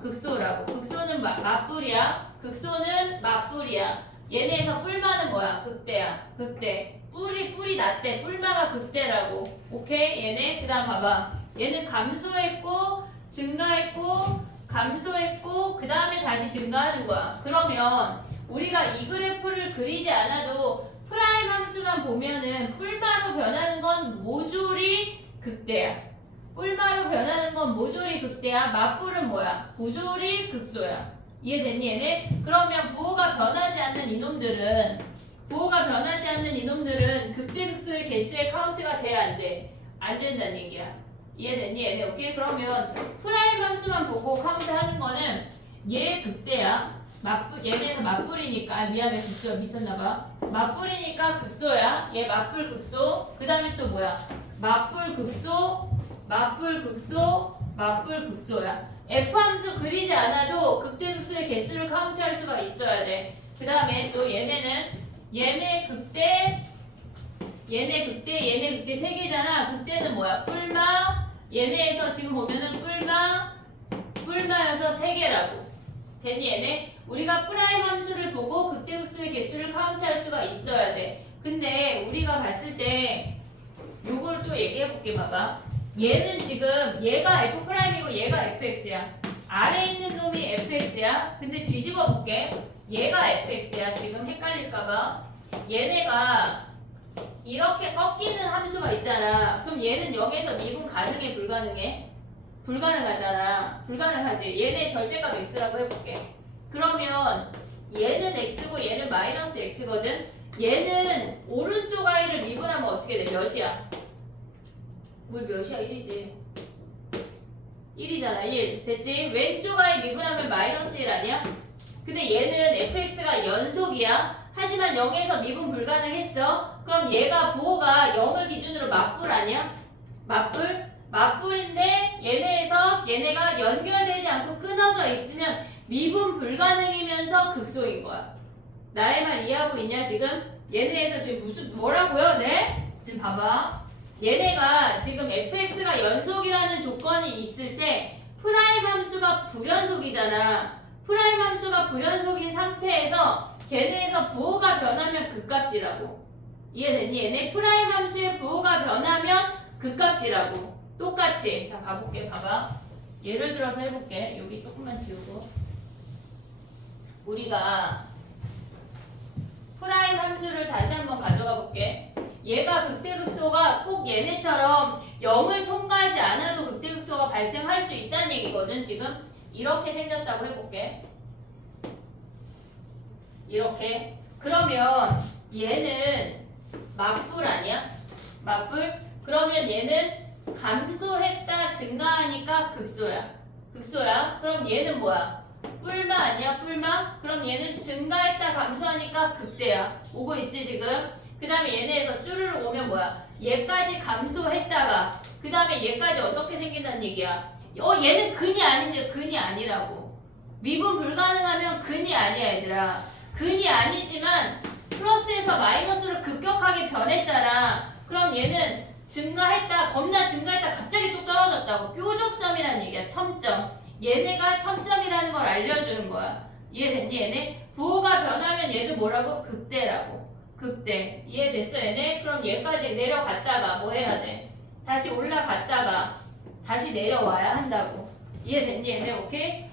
극소라고. 극소는 맞뿔이야. 극소는 맞뿔이야. 얘네에서 뿔만은 뭐야? 극대야. 극대. 뿔이 낮대. 뿔마가 극대라고. 오케이? 얘네 그 다음 봐봐. 얘는 감소했고 증가했고 감소했고 그 다음에 다시 증가하는 거야. 그러면 우리가 이 그래프를 그리지 않아도 프라임 함수만 보면은 뿔마로 변하는 건 모조리 극대야. 뿔마로 변하는 건 모조리 극대야. 맞뿔은 뭐야? 모조리 극소야. 이해됐니 얘네? 그러면 부호가 변하지 않는 이놈들은 부호가 변하지 않는 이놈들은 극대극소의 개수의 카운트가 돼, 안 돼? 안 된다는 얘기야. 이해됐니? 얘네 오케이? 그러면 프라임 함수만 보고 카운트하는 거는 얘 극대야. 얘네에서 맞불이니까, 아, 미안해, 극소야, 미쳤나봐. 맞불이니까 극소야. 얘 맞불 극소. 그 다음에 또 뭐야? 맞불 극소, 맞불 극소, 맞불 극소야. F 함수 그리지 않아도 극대극소의 개수를 카운트할 수가 있어야 돼. 그 다음에 또 얘네 극대, 얘네 극대 세 개잖아. 극대는 뭐야? 뿔마. 얘네에서 지금 보면은 뿔마여서 세 개라고. 됐니 얘네? 우리가 프라임 함수를 보고 극대극소의 개수를 카운트할 수가 있어야 돼. 근데 우리가 봤을 때 요걸 또 얘기해 볼게. 봐봐. 얘는 지금 얘가 f 프라임이고 얘가 fx야. 아래에 있는 놈이 fx야. 근데 뒤집어 볼게. 얘가 fx야. 지금 헷갈릴까봐. 얘네가 이렇게 꺾이는 함수가 있잖아. 그럼 얘는 0에서 미분 가능해, 불가능해? 불가능하잖아. 불가능하지. 얘네 절대값 x라고 해볼게. 그러면 얘는 x고 얘는 마이너스 x거든. 얘는 오른쪽 i를 미분하면 어떻게 돼? 몇이야? 뭘 몇이야? 1이지. 1이잖아. 1. 됐지? 왼쪽 i 미분하면 마이너스 1 아니야? 근데 얘는 fx가 연속이야. 하지만 0에서 미분 불가능했어. 그럼 얘가 부호가 0을 기준으로 맞불 아니야? 맞불? 맞불인데 얘네가 연결되지 않고 끊어져 있으면 미분 불가능이면서 극소인 거야. 나의 말 이해하고 있냐 지금? 얘네에서 지금 뭐라고요? 네? 지금 봐봐. 얘네가 지금 fx가 연속이라는 조건이 있을 때 프라임 함수가 불연속이잖아. 프라임 함수가 불연속인 상태에서 걔네에서 부호가 변하면 극값이라고. 이해됐니? 얘네 프라임 함수의 부호가 변하면 극값이라고. 똑같이. 자, 가볼게. 봐봐. 예를 들어서 해볼게. 여기 조금만 지우고. 우리가 프라임 함수를 다시 한번 가져가 볼게. 얘가 극대극소가 꼭 얘네처럼 0을 통과하지 않아도 극대극소가 발생할 수 있다는 얘기거든. 지금 이렇게 생겼다고 해볼게. 이렇게. 그러면 얘는 맞불 아니야? 맞불? 그러면 얘는 감소했다 증가하니까 극소야. 극소야. 그럼 얘는 뭐야? 뿔마 아니야? 뿔마? 그럼 얘는 증가했다 감소하니까 극대야. 오고 있지 지금? 그 다음에 얘네에서 쭈르륵 오면 뭐야? 얘까지 감소했다가 그 다음에 얘까지 어떻게 생긴다는 얘기야? 얘는 근이 아닌데 근이 아니라고. 미분 불가능하면 근이 아니야 얘들아. 근이 아니지만 플러스에서 마이너스로 급격하게 변했잖아. 그럼 얘는 증가했다, 겁나 증가했다, 갑자기 뚝 떨어졌다고. 뾰족점이라는 얘기야. 첨점. 얘네가 첨점이라는 걸 알려주는 거야. 이해됐니 얘네? 부호가 변하면 얘도 뭐라고? 극대라고. 극대. 이해됐어 얘네? 그럼 얘까지 내려갔다가 뭐 해야 돼? 다시 올라갔다가 다시 내려와야 한다고. 이해됐니 얘네? 오케이?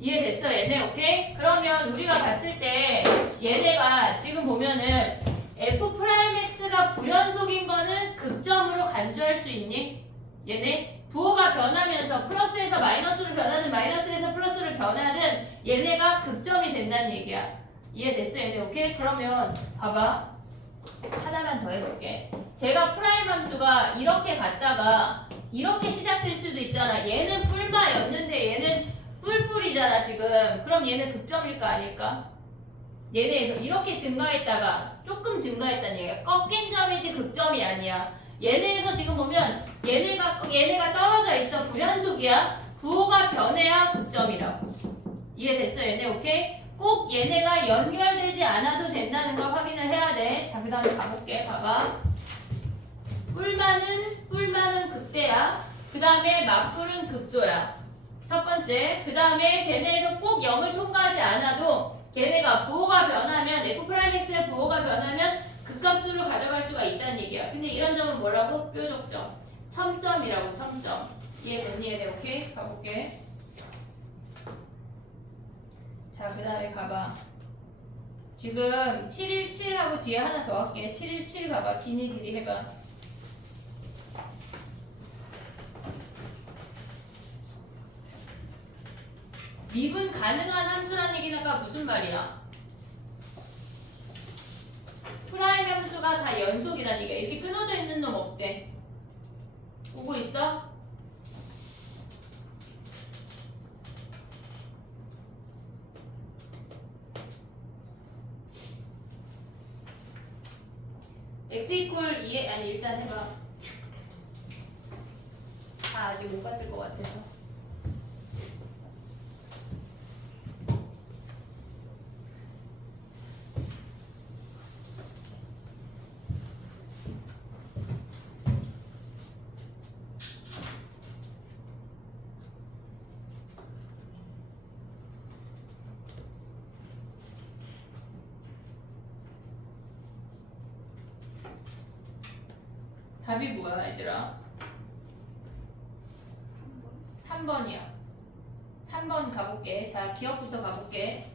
이해됐어 얘네? 오케이? 그러면 우리가 봤을 때 얘네가 지금 보면은 f'x가 불연속인 거는 극점으로 간주할 수 있니? 얘네? 부호가 변하면서 플러스에서 마이너스로 변하든 마이너스에서 플러스로 변하든 얘네가 극점이 된다는 얘기야. 이해됐어 얘네? 오케이? 그러면 봐봐. 하나만 더 해볼게. 제가 프라임 함수가 이렇게 갔다가 이렇게 시작될 수도 있잖아. 얘는 뿔마였는데 얘는 뿔뿔이잖아 지금. 그럼 얘는 극점일까 아닐까? 얘네에서 이렇게 증가했다가 조금 증가했다는 얘기야. 꺾인 점이지 극점이 아니야. 얘네에서 지금 보면 얘네가 떨어져 있어. 불연속이야. 부호가 변해야 극점이라고. 이해됐어 얘네? 오케이? 꼭 얘네가 연결되지 않아도 된다는 걸 확인을 해야 돼. 자, 그 다음에 가볼게. 봐봐. 뿔마는 극대야. 그 다음에 맞뿔은 극소야. 첫 번째. 그 다음에 걔네에서 꼭 0을 통과하지 않아도 걔네가 부호가 변하면 f'x의 부호가 변하면 극값수로 가져갈 수가 있다는 얘기야. 근데 이런 점은 뭐라고? 뾰족점. 첨점이라고. 첨점. 이해됐니? 얘네? 오케이? 가볼게. 자, 그 다음에 가봐. 지금 717하고 뒤에 하나 더 할게. 717 가봐. 길이 해봐. 미분 가능한 함수란 얘기가 무슨 말이야? 함수가 다 연속이라는 얘기야. 이렇게 끊어져 있는 놈 없대. 오고 있어? x 이퀄 2에 아니 일단 해봐. 아직 못 봤을 것 같아서. 답이 뭐야 얘들아? 3번이야. 3번 가볼게. 자, 기억부터 가볼게.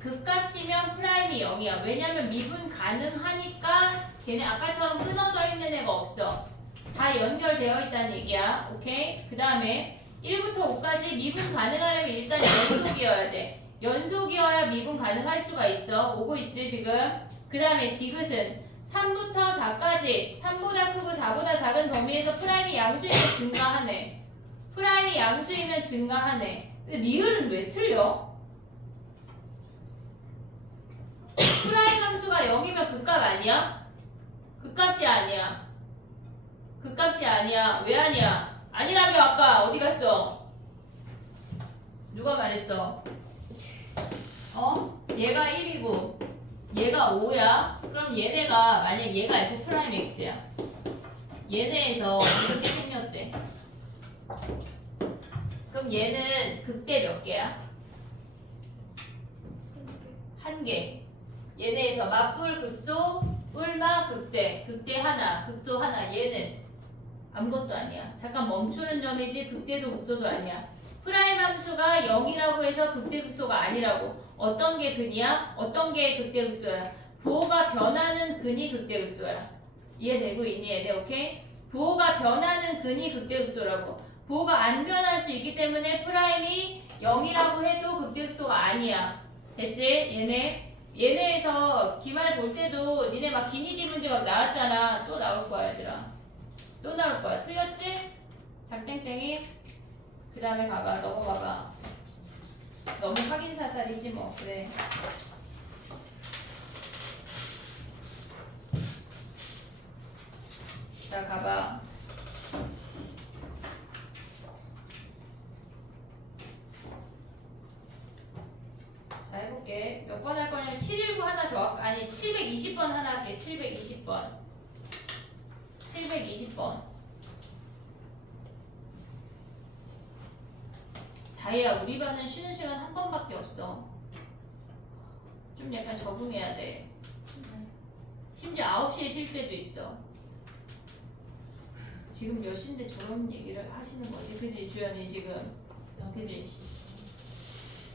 극값이면 프라임이 0이야. 왜냐면 미분 가능하니까 걔네 아까처럼 끊어져 있는 애가 없어. 다 연결되어 있다는 얘기야. 오케이? 그 다음에 1부터 5까지 미분 가능하려면 일단 연속이어야 돼. 연속이어야 미분 가능할 수가 있어. 오고 있지 지금? 그 다음에 디귿은 3부터 4까지 3보다 크고 4보다 작은 범위에서 프라임이 양수이면 증가하네. 프라임이 양수이면 증가하네. 근데 리을은 왜 틀려? 프라임 함수가 0이면 극값 아니야? 극값이 아니야. 극값이 아니야. 왜 아니야? 아니라며 아까 어디 갔어? 누가 말했어? 얘가 1이고 얘가 5야? 그럼 얘네가 만약 얘가 f 프라임 x야. 얘네에서 이렇게 생겼대. 그럼 얘는 극대 몇 개야? 한 개. 얘네에서 맞불 극소, 뿔마 극대, 극대 하나, 극소 하나. 얘는 아무것도 아니야. 잠깐 멈추는 점이지 극대도 극소도 아니야. 프라임 함수가 0이라고 해서 극대 극소가 아니라고. 어떤 게 근이야? 어떤 게 극대 극소야? 부호가 변하는 근이 극대 극소야. 이해되고 있니 얘네? 오케이? 부호가 변하는 근이 극대 극소라고. 부호가 안 변할 수 있기 때문에 프라임이 0이라고 해도 극대 극소가 아니야. 됐지? 얘네에서 기말 볼 때도 니네 막 기니디 문제 막 나왔잖아. 또 나올 거야 얘들아. 또 나올 거야. 틀렸지? 작땡땡이. 그 다음에 가봐. 넘어가봐. 너무 확인 사살이지 뭐. 그래. 자 가봐. 자 해볼게. 몇 번 할 거냐면 719 하나 더 아니 720번 하나 할게. 720번 720번 다이야 우리 반은 쉬는 시간 한 번밖에 없어. 좀 약간 적응해야 돼. 심지어 9시에 쉴 때도 있어. 지금 몇 시인데 저런 얘기를 하시는 거지? 그지 주연이 지금? 그지?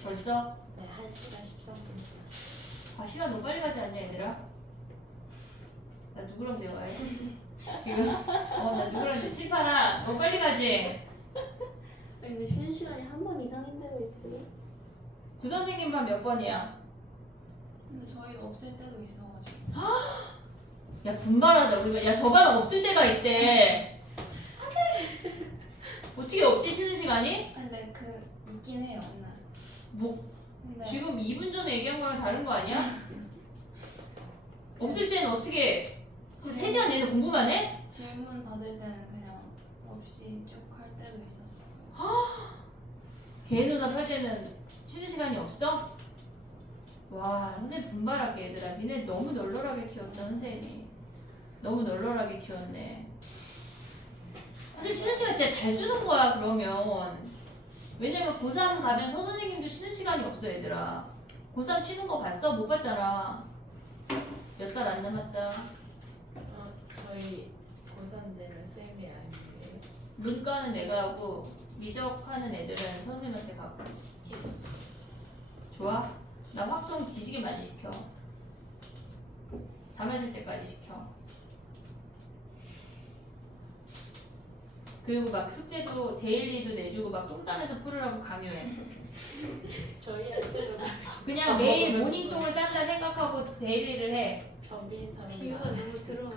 벌써? 네, 1시간 13분. 아 시간 너무 빨리 가지 않냐 얘들아? 나 누구랑 대화해? 지금? 나 누구랑 대화해? 칠파랑 너무 빨리 가지? 근데 쉬는 시간이 한 번 이상인 데가 있어요? 구선생님 반 몇 번이야? 근데 저희가 없을 때도 있어가지고. 야 분발하자 우리. 야 저 반은 없을 때가 있대. 어떻게 없지 쉬는 시간이? 근데 있긴 해요 맨날. 뭐 근데 지금 2분 전에 얘기한 거랑 다른 거 아니야? 없을 때는 어떻게 3시간 내내 공부만 해? 질문 받을 때는 그냥 없이 쭉 할 때도 있었어. 개노답 할 때는 쉬는 시간이 없어? 와 선생님 분발할게 얘들아. 니네 너무 널널하게 키웠다 선생님이. 너무 널널하게 키웠네. 선생님 쉬는 시간 진짜 잘 주는 거야 그러면. 왜냐면 고3 가면 선생님도 쉬는 시간이 없어 얘들아. 고3 쉬는 거 봤어? 못 봤잖아. 몇 달 안 남았다. 저희 고3 되는 쌤이 아니에요. 문과는 내가 하고 미적하는 애들은 선생님한테 가고. 좋아? 나 확동 뒤지게 많이 시켜. 다 맞을 때까지 시켜. 그리고 막 숙제도 데일리도 내주고 막 똥 싸면서 풀으라고 강요해. 저희한테도 그냥 매일 모닝똥을 싼다 생각하고 데일리를 해. 변비인 사람. 비유가 너무 들어가.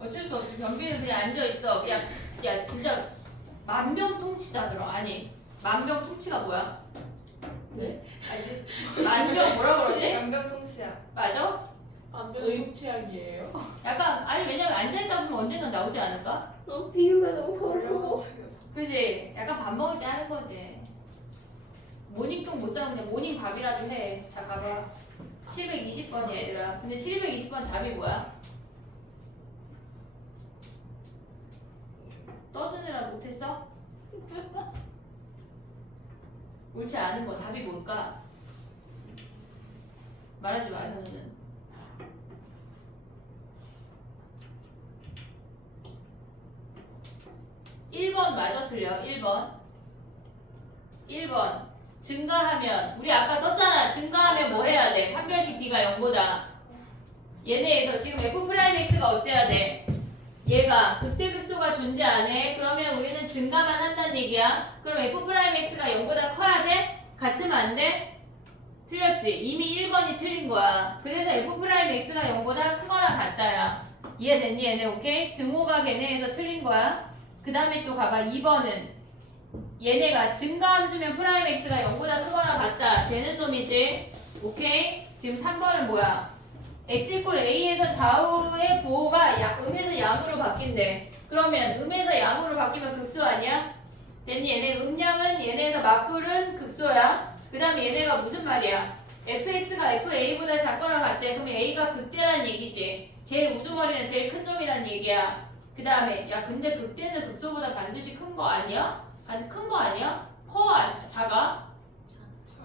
어쩔 수 없지. 변비는 그냥 앉아 있어. 야 진짜 만병통치다 들어. 아니 만병통치가 뭐야? 네? 아니 만병 뭐라 그러지? 연병통치약. 맞아? 안병통치약이에요. 약간 아니 왜냐면 앉아 있다 보면 언젠가 나오지 않을까? 비유가 너무 어려워. 그지? 약간 밥 먹을 때 하는 거지. 모닝똥 못 싸면 그냥 모닝 밥이라도 해. 자 가봐. 720번이야 얘들아. 근데 720번 답이 뭐야? 떠드느라 못했어? 옳지 않은 거 답이 뭘까? 말하지 마 현우는. (1번) 마저 틀려. 1번 증가하면 우리 아까 썼잖아. 증가하면 뭐 해야 돼? 판별식 D가 0보다 얘네에서 지금 F'X가 어때야 돼? 얘가 극대극소가 존재 안 해. 그러면 우리는 증가만 한다는 얘기야. 그럼 F'X가 0보다 커야 돼? 같으면 안 돼? 틀렸지? 이미 1번이 틀린 거야. 그래서 F'X가 0보다 크거나 같다야. 이해됐니 얘네? 오케이? 등호가 걔네에서 틀린 거야. 그 다음에 또 가봐. 2번은 얘네가 증가함수면 프라임 x가 0보다 크거나 같다. 되는 놈이지. 오케이? 지금 3번은 뭐야? x 이퀄 a에서 좌우의 부호가 음에서 양으로 바뀐대. 그러면 음에서 양으로 바뀌면 극소 아니야? 됐니? 얘네 음량은 얘네에서 맞불은 극소야. 그 다음에 얘네가 무슨 말이야? fx가 fa보다 작거나 같대. 그럼 a가 극대란 얘기지. 제일 우두머리는 제일 큰 놈이란 얘기야. 그 다음에 야 근데 극대는 극소보다 반드시 큰 거 아니야? 아니 큰 거 아니야? 커? 작아?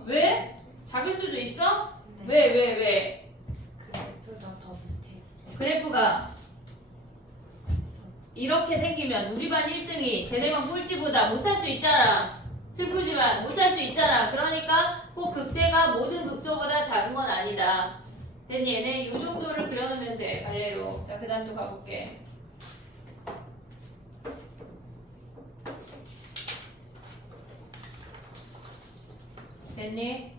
왜? 작을 수도 있어? 왜? 그래프가 더 밑에 있어요. 그래프가 이렇게 생기면 우리 반 1등이 쟤네만 꼴찌보다 못할 수 있잖아. 슬프지만 못할 수 있잖아. 그러니까 꼭 극대가 모든 극소보다 작은 건 아니다. 됐니? 얘네 이 정도를 그려놓으면 돼. 발레로. 자 그 다음 또 가볼게. 됐니?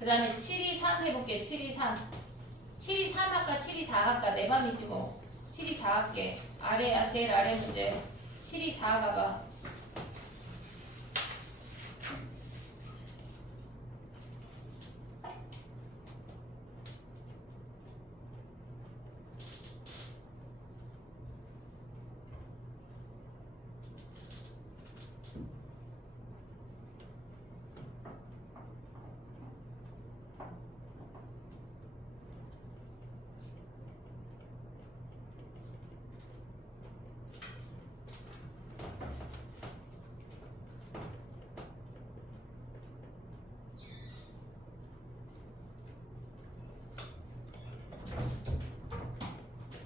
그 다음에 723 해볼게. 723 723 할까 724 할까 내 맘이지 뭐. 724 할게. 아래 제일 아래 문제 724 가봐.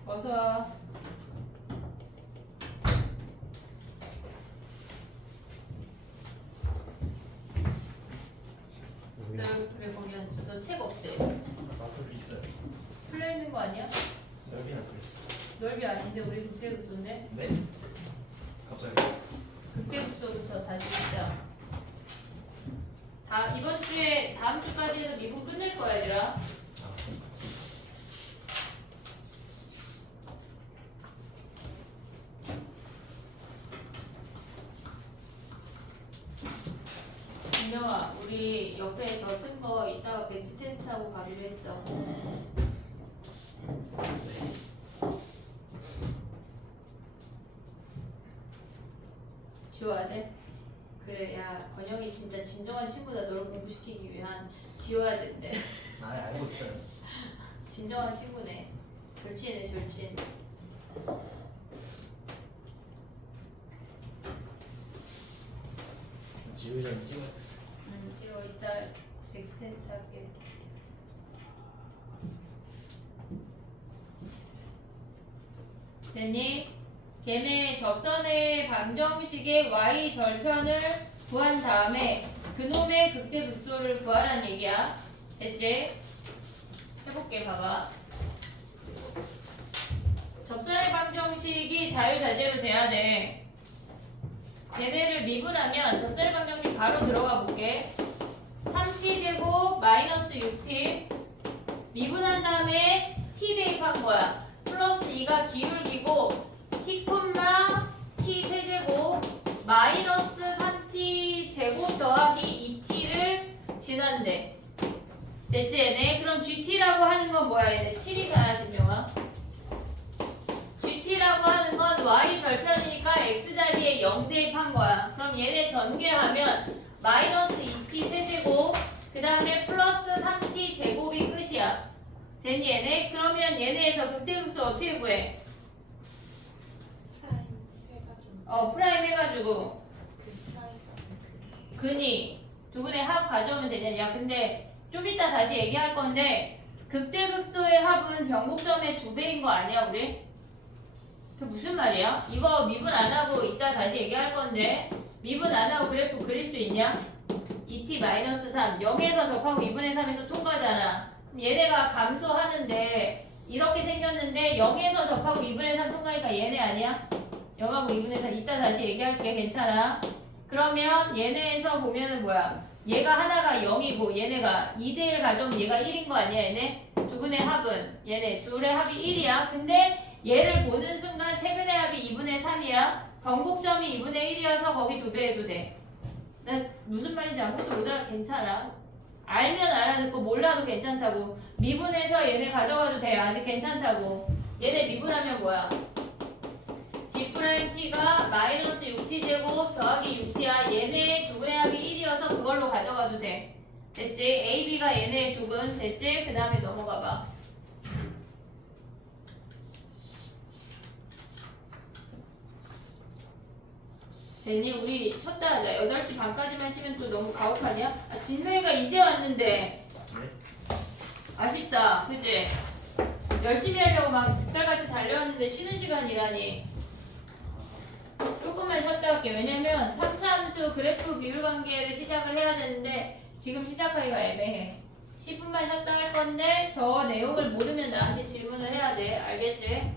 어서 너 그래 거기 앉아. 너 책 없지? 마플 있어요. 풀려 있는 거 아니야? 여기는 그랬어. 넓이 아닌데 우리 극대극소인데? 네? 갑자기? 극대극소부터 다시 시작. 이번 주에 다음 주까지 해서 미분 끝낼 거야 얘들아. 김명아, 우리 옆에 저 쓴 거 이따가 벤치 테스트하고 가기로 했어. 지워야 돼? 그래, 야, 건영이 진짜 진정한 친구다. 너를 공부시키기 위한 지워야 된대. 아, 알고 있어요. 진정한 친구네. 절친이네, 절친. 지우자니 찍어야겠어. 이거 이따 텍스트 테스트 할게. 됐니? 걔네 접선의 방정식의 y 절편을 구한 다음에 그놈의 극대극소를 구하라는 얘기야. 됐지? 해볼게. 봐봐. 접선의 방정식이 자유자재로 돼야 돼. 얘네를 미분하면 접선의 방정식 바로 들어가 볼게. 3 3t제곱 마이너스 6t 미분한 다음에 t 대입한 거야. 플러스 2가 기울기고 t, t 세제곱 마이너스 3t 제곱 더하기 2t를 지난대. 됐지 얘네? 그럼 GT라고 하는 건 뭐야 얘네? 7이잖아 진명아. GT라고 하는 건 Y 절편이니까 X자리에 0 대입한 거야. 그럼 얘네 전개하면 마이너스 2t 세제곱 그 다음에 플러스 3t 제곱이 끝이야. 됐니 얘네? 그러면 얘네에서 극대극소 어떻게 구해? 프라임 해가지고 프라임 해가지고 그 프라임 플러스 근이 두 근의 합 가져오면 되잖아. 야 근데 좀 이따 다시 얘기할 건데 극대극소의 합은 변곡점의 2배인 거 아니야 우리? 그 무슨 말이야? 이거 미분 안 하고 이따 다시 얘기할 건데 미분 안 하고 그래프 그릴 수 있냐? 2t-3 0에서 접하고 2분의 3에서 통과잖아. 그럼 얘네가 감소하는데 이렇게 생겼는데 0에서 접하고 2분의 3 통과니까 얘네 아니야? 0하고 2분의 3 이따 다시 얘기할게. 괜찮아? 그러면 얘네에서 보면은 뭐야? 얘가 하나가 0이고 얘네가 2대1 가져오면 얘가 1인 거 아니야 얘네? 두 근의 합은 얘네 둘의 합이 1이야. 근데 얘를 보는 순간 세 근의 합이 2분의 3이야. 변곡점이 2분의 1이어서 거기 2배 해도 돼. 나 무슨 말인지 아무것도 못 알아. 괜찮아. 알면 알아듣고 몰라도 괜찮다고. 미분해서 얘네 가져가도 돼. 아직 괜찮다고. 얘네 미분하면 뭐야? G'T가 마이너스 6T제곱 더하기 6T야. 얘네 두 근의 합이 1이어서 그걸로 가져가도 돼. 됐지? AB가 얘네 두 근. 됐지? 그 다음에 넘어가봐. 됐니? 우리 쉬었다 하자. 8시 반까지만 쉬면 또 너무 가혹하냐? 아, 진명이가 이제 왔는데 아쉽다. 그치? 열심히 하려고 막 득달같이 달려왔는데 쉬는 시간이라니. 조금만 쉬었다 할게. 왜냐면 3차 함수 그래프 비율 관계를 시작을 해야 되는데 지금 시작하기가 애매해. 10분만 쉬었다 할 건데 저 내용을 모르면 나한테 질문을 해야 돼. 알겠지?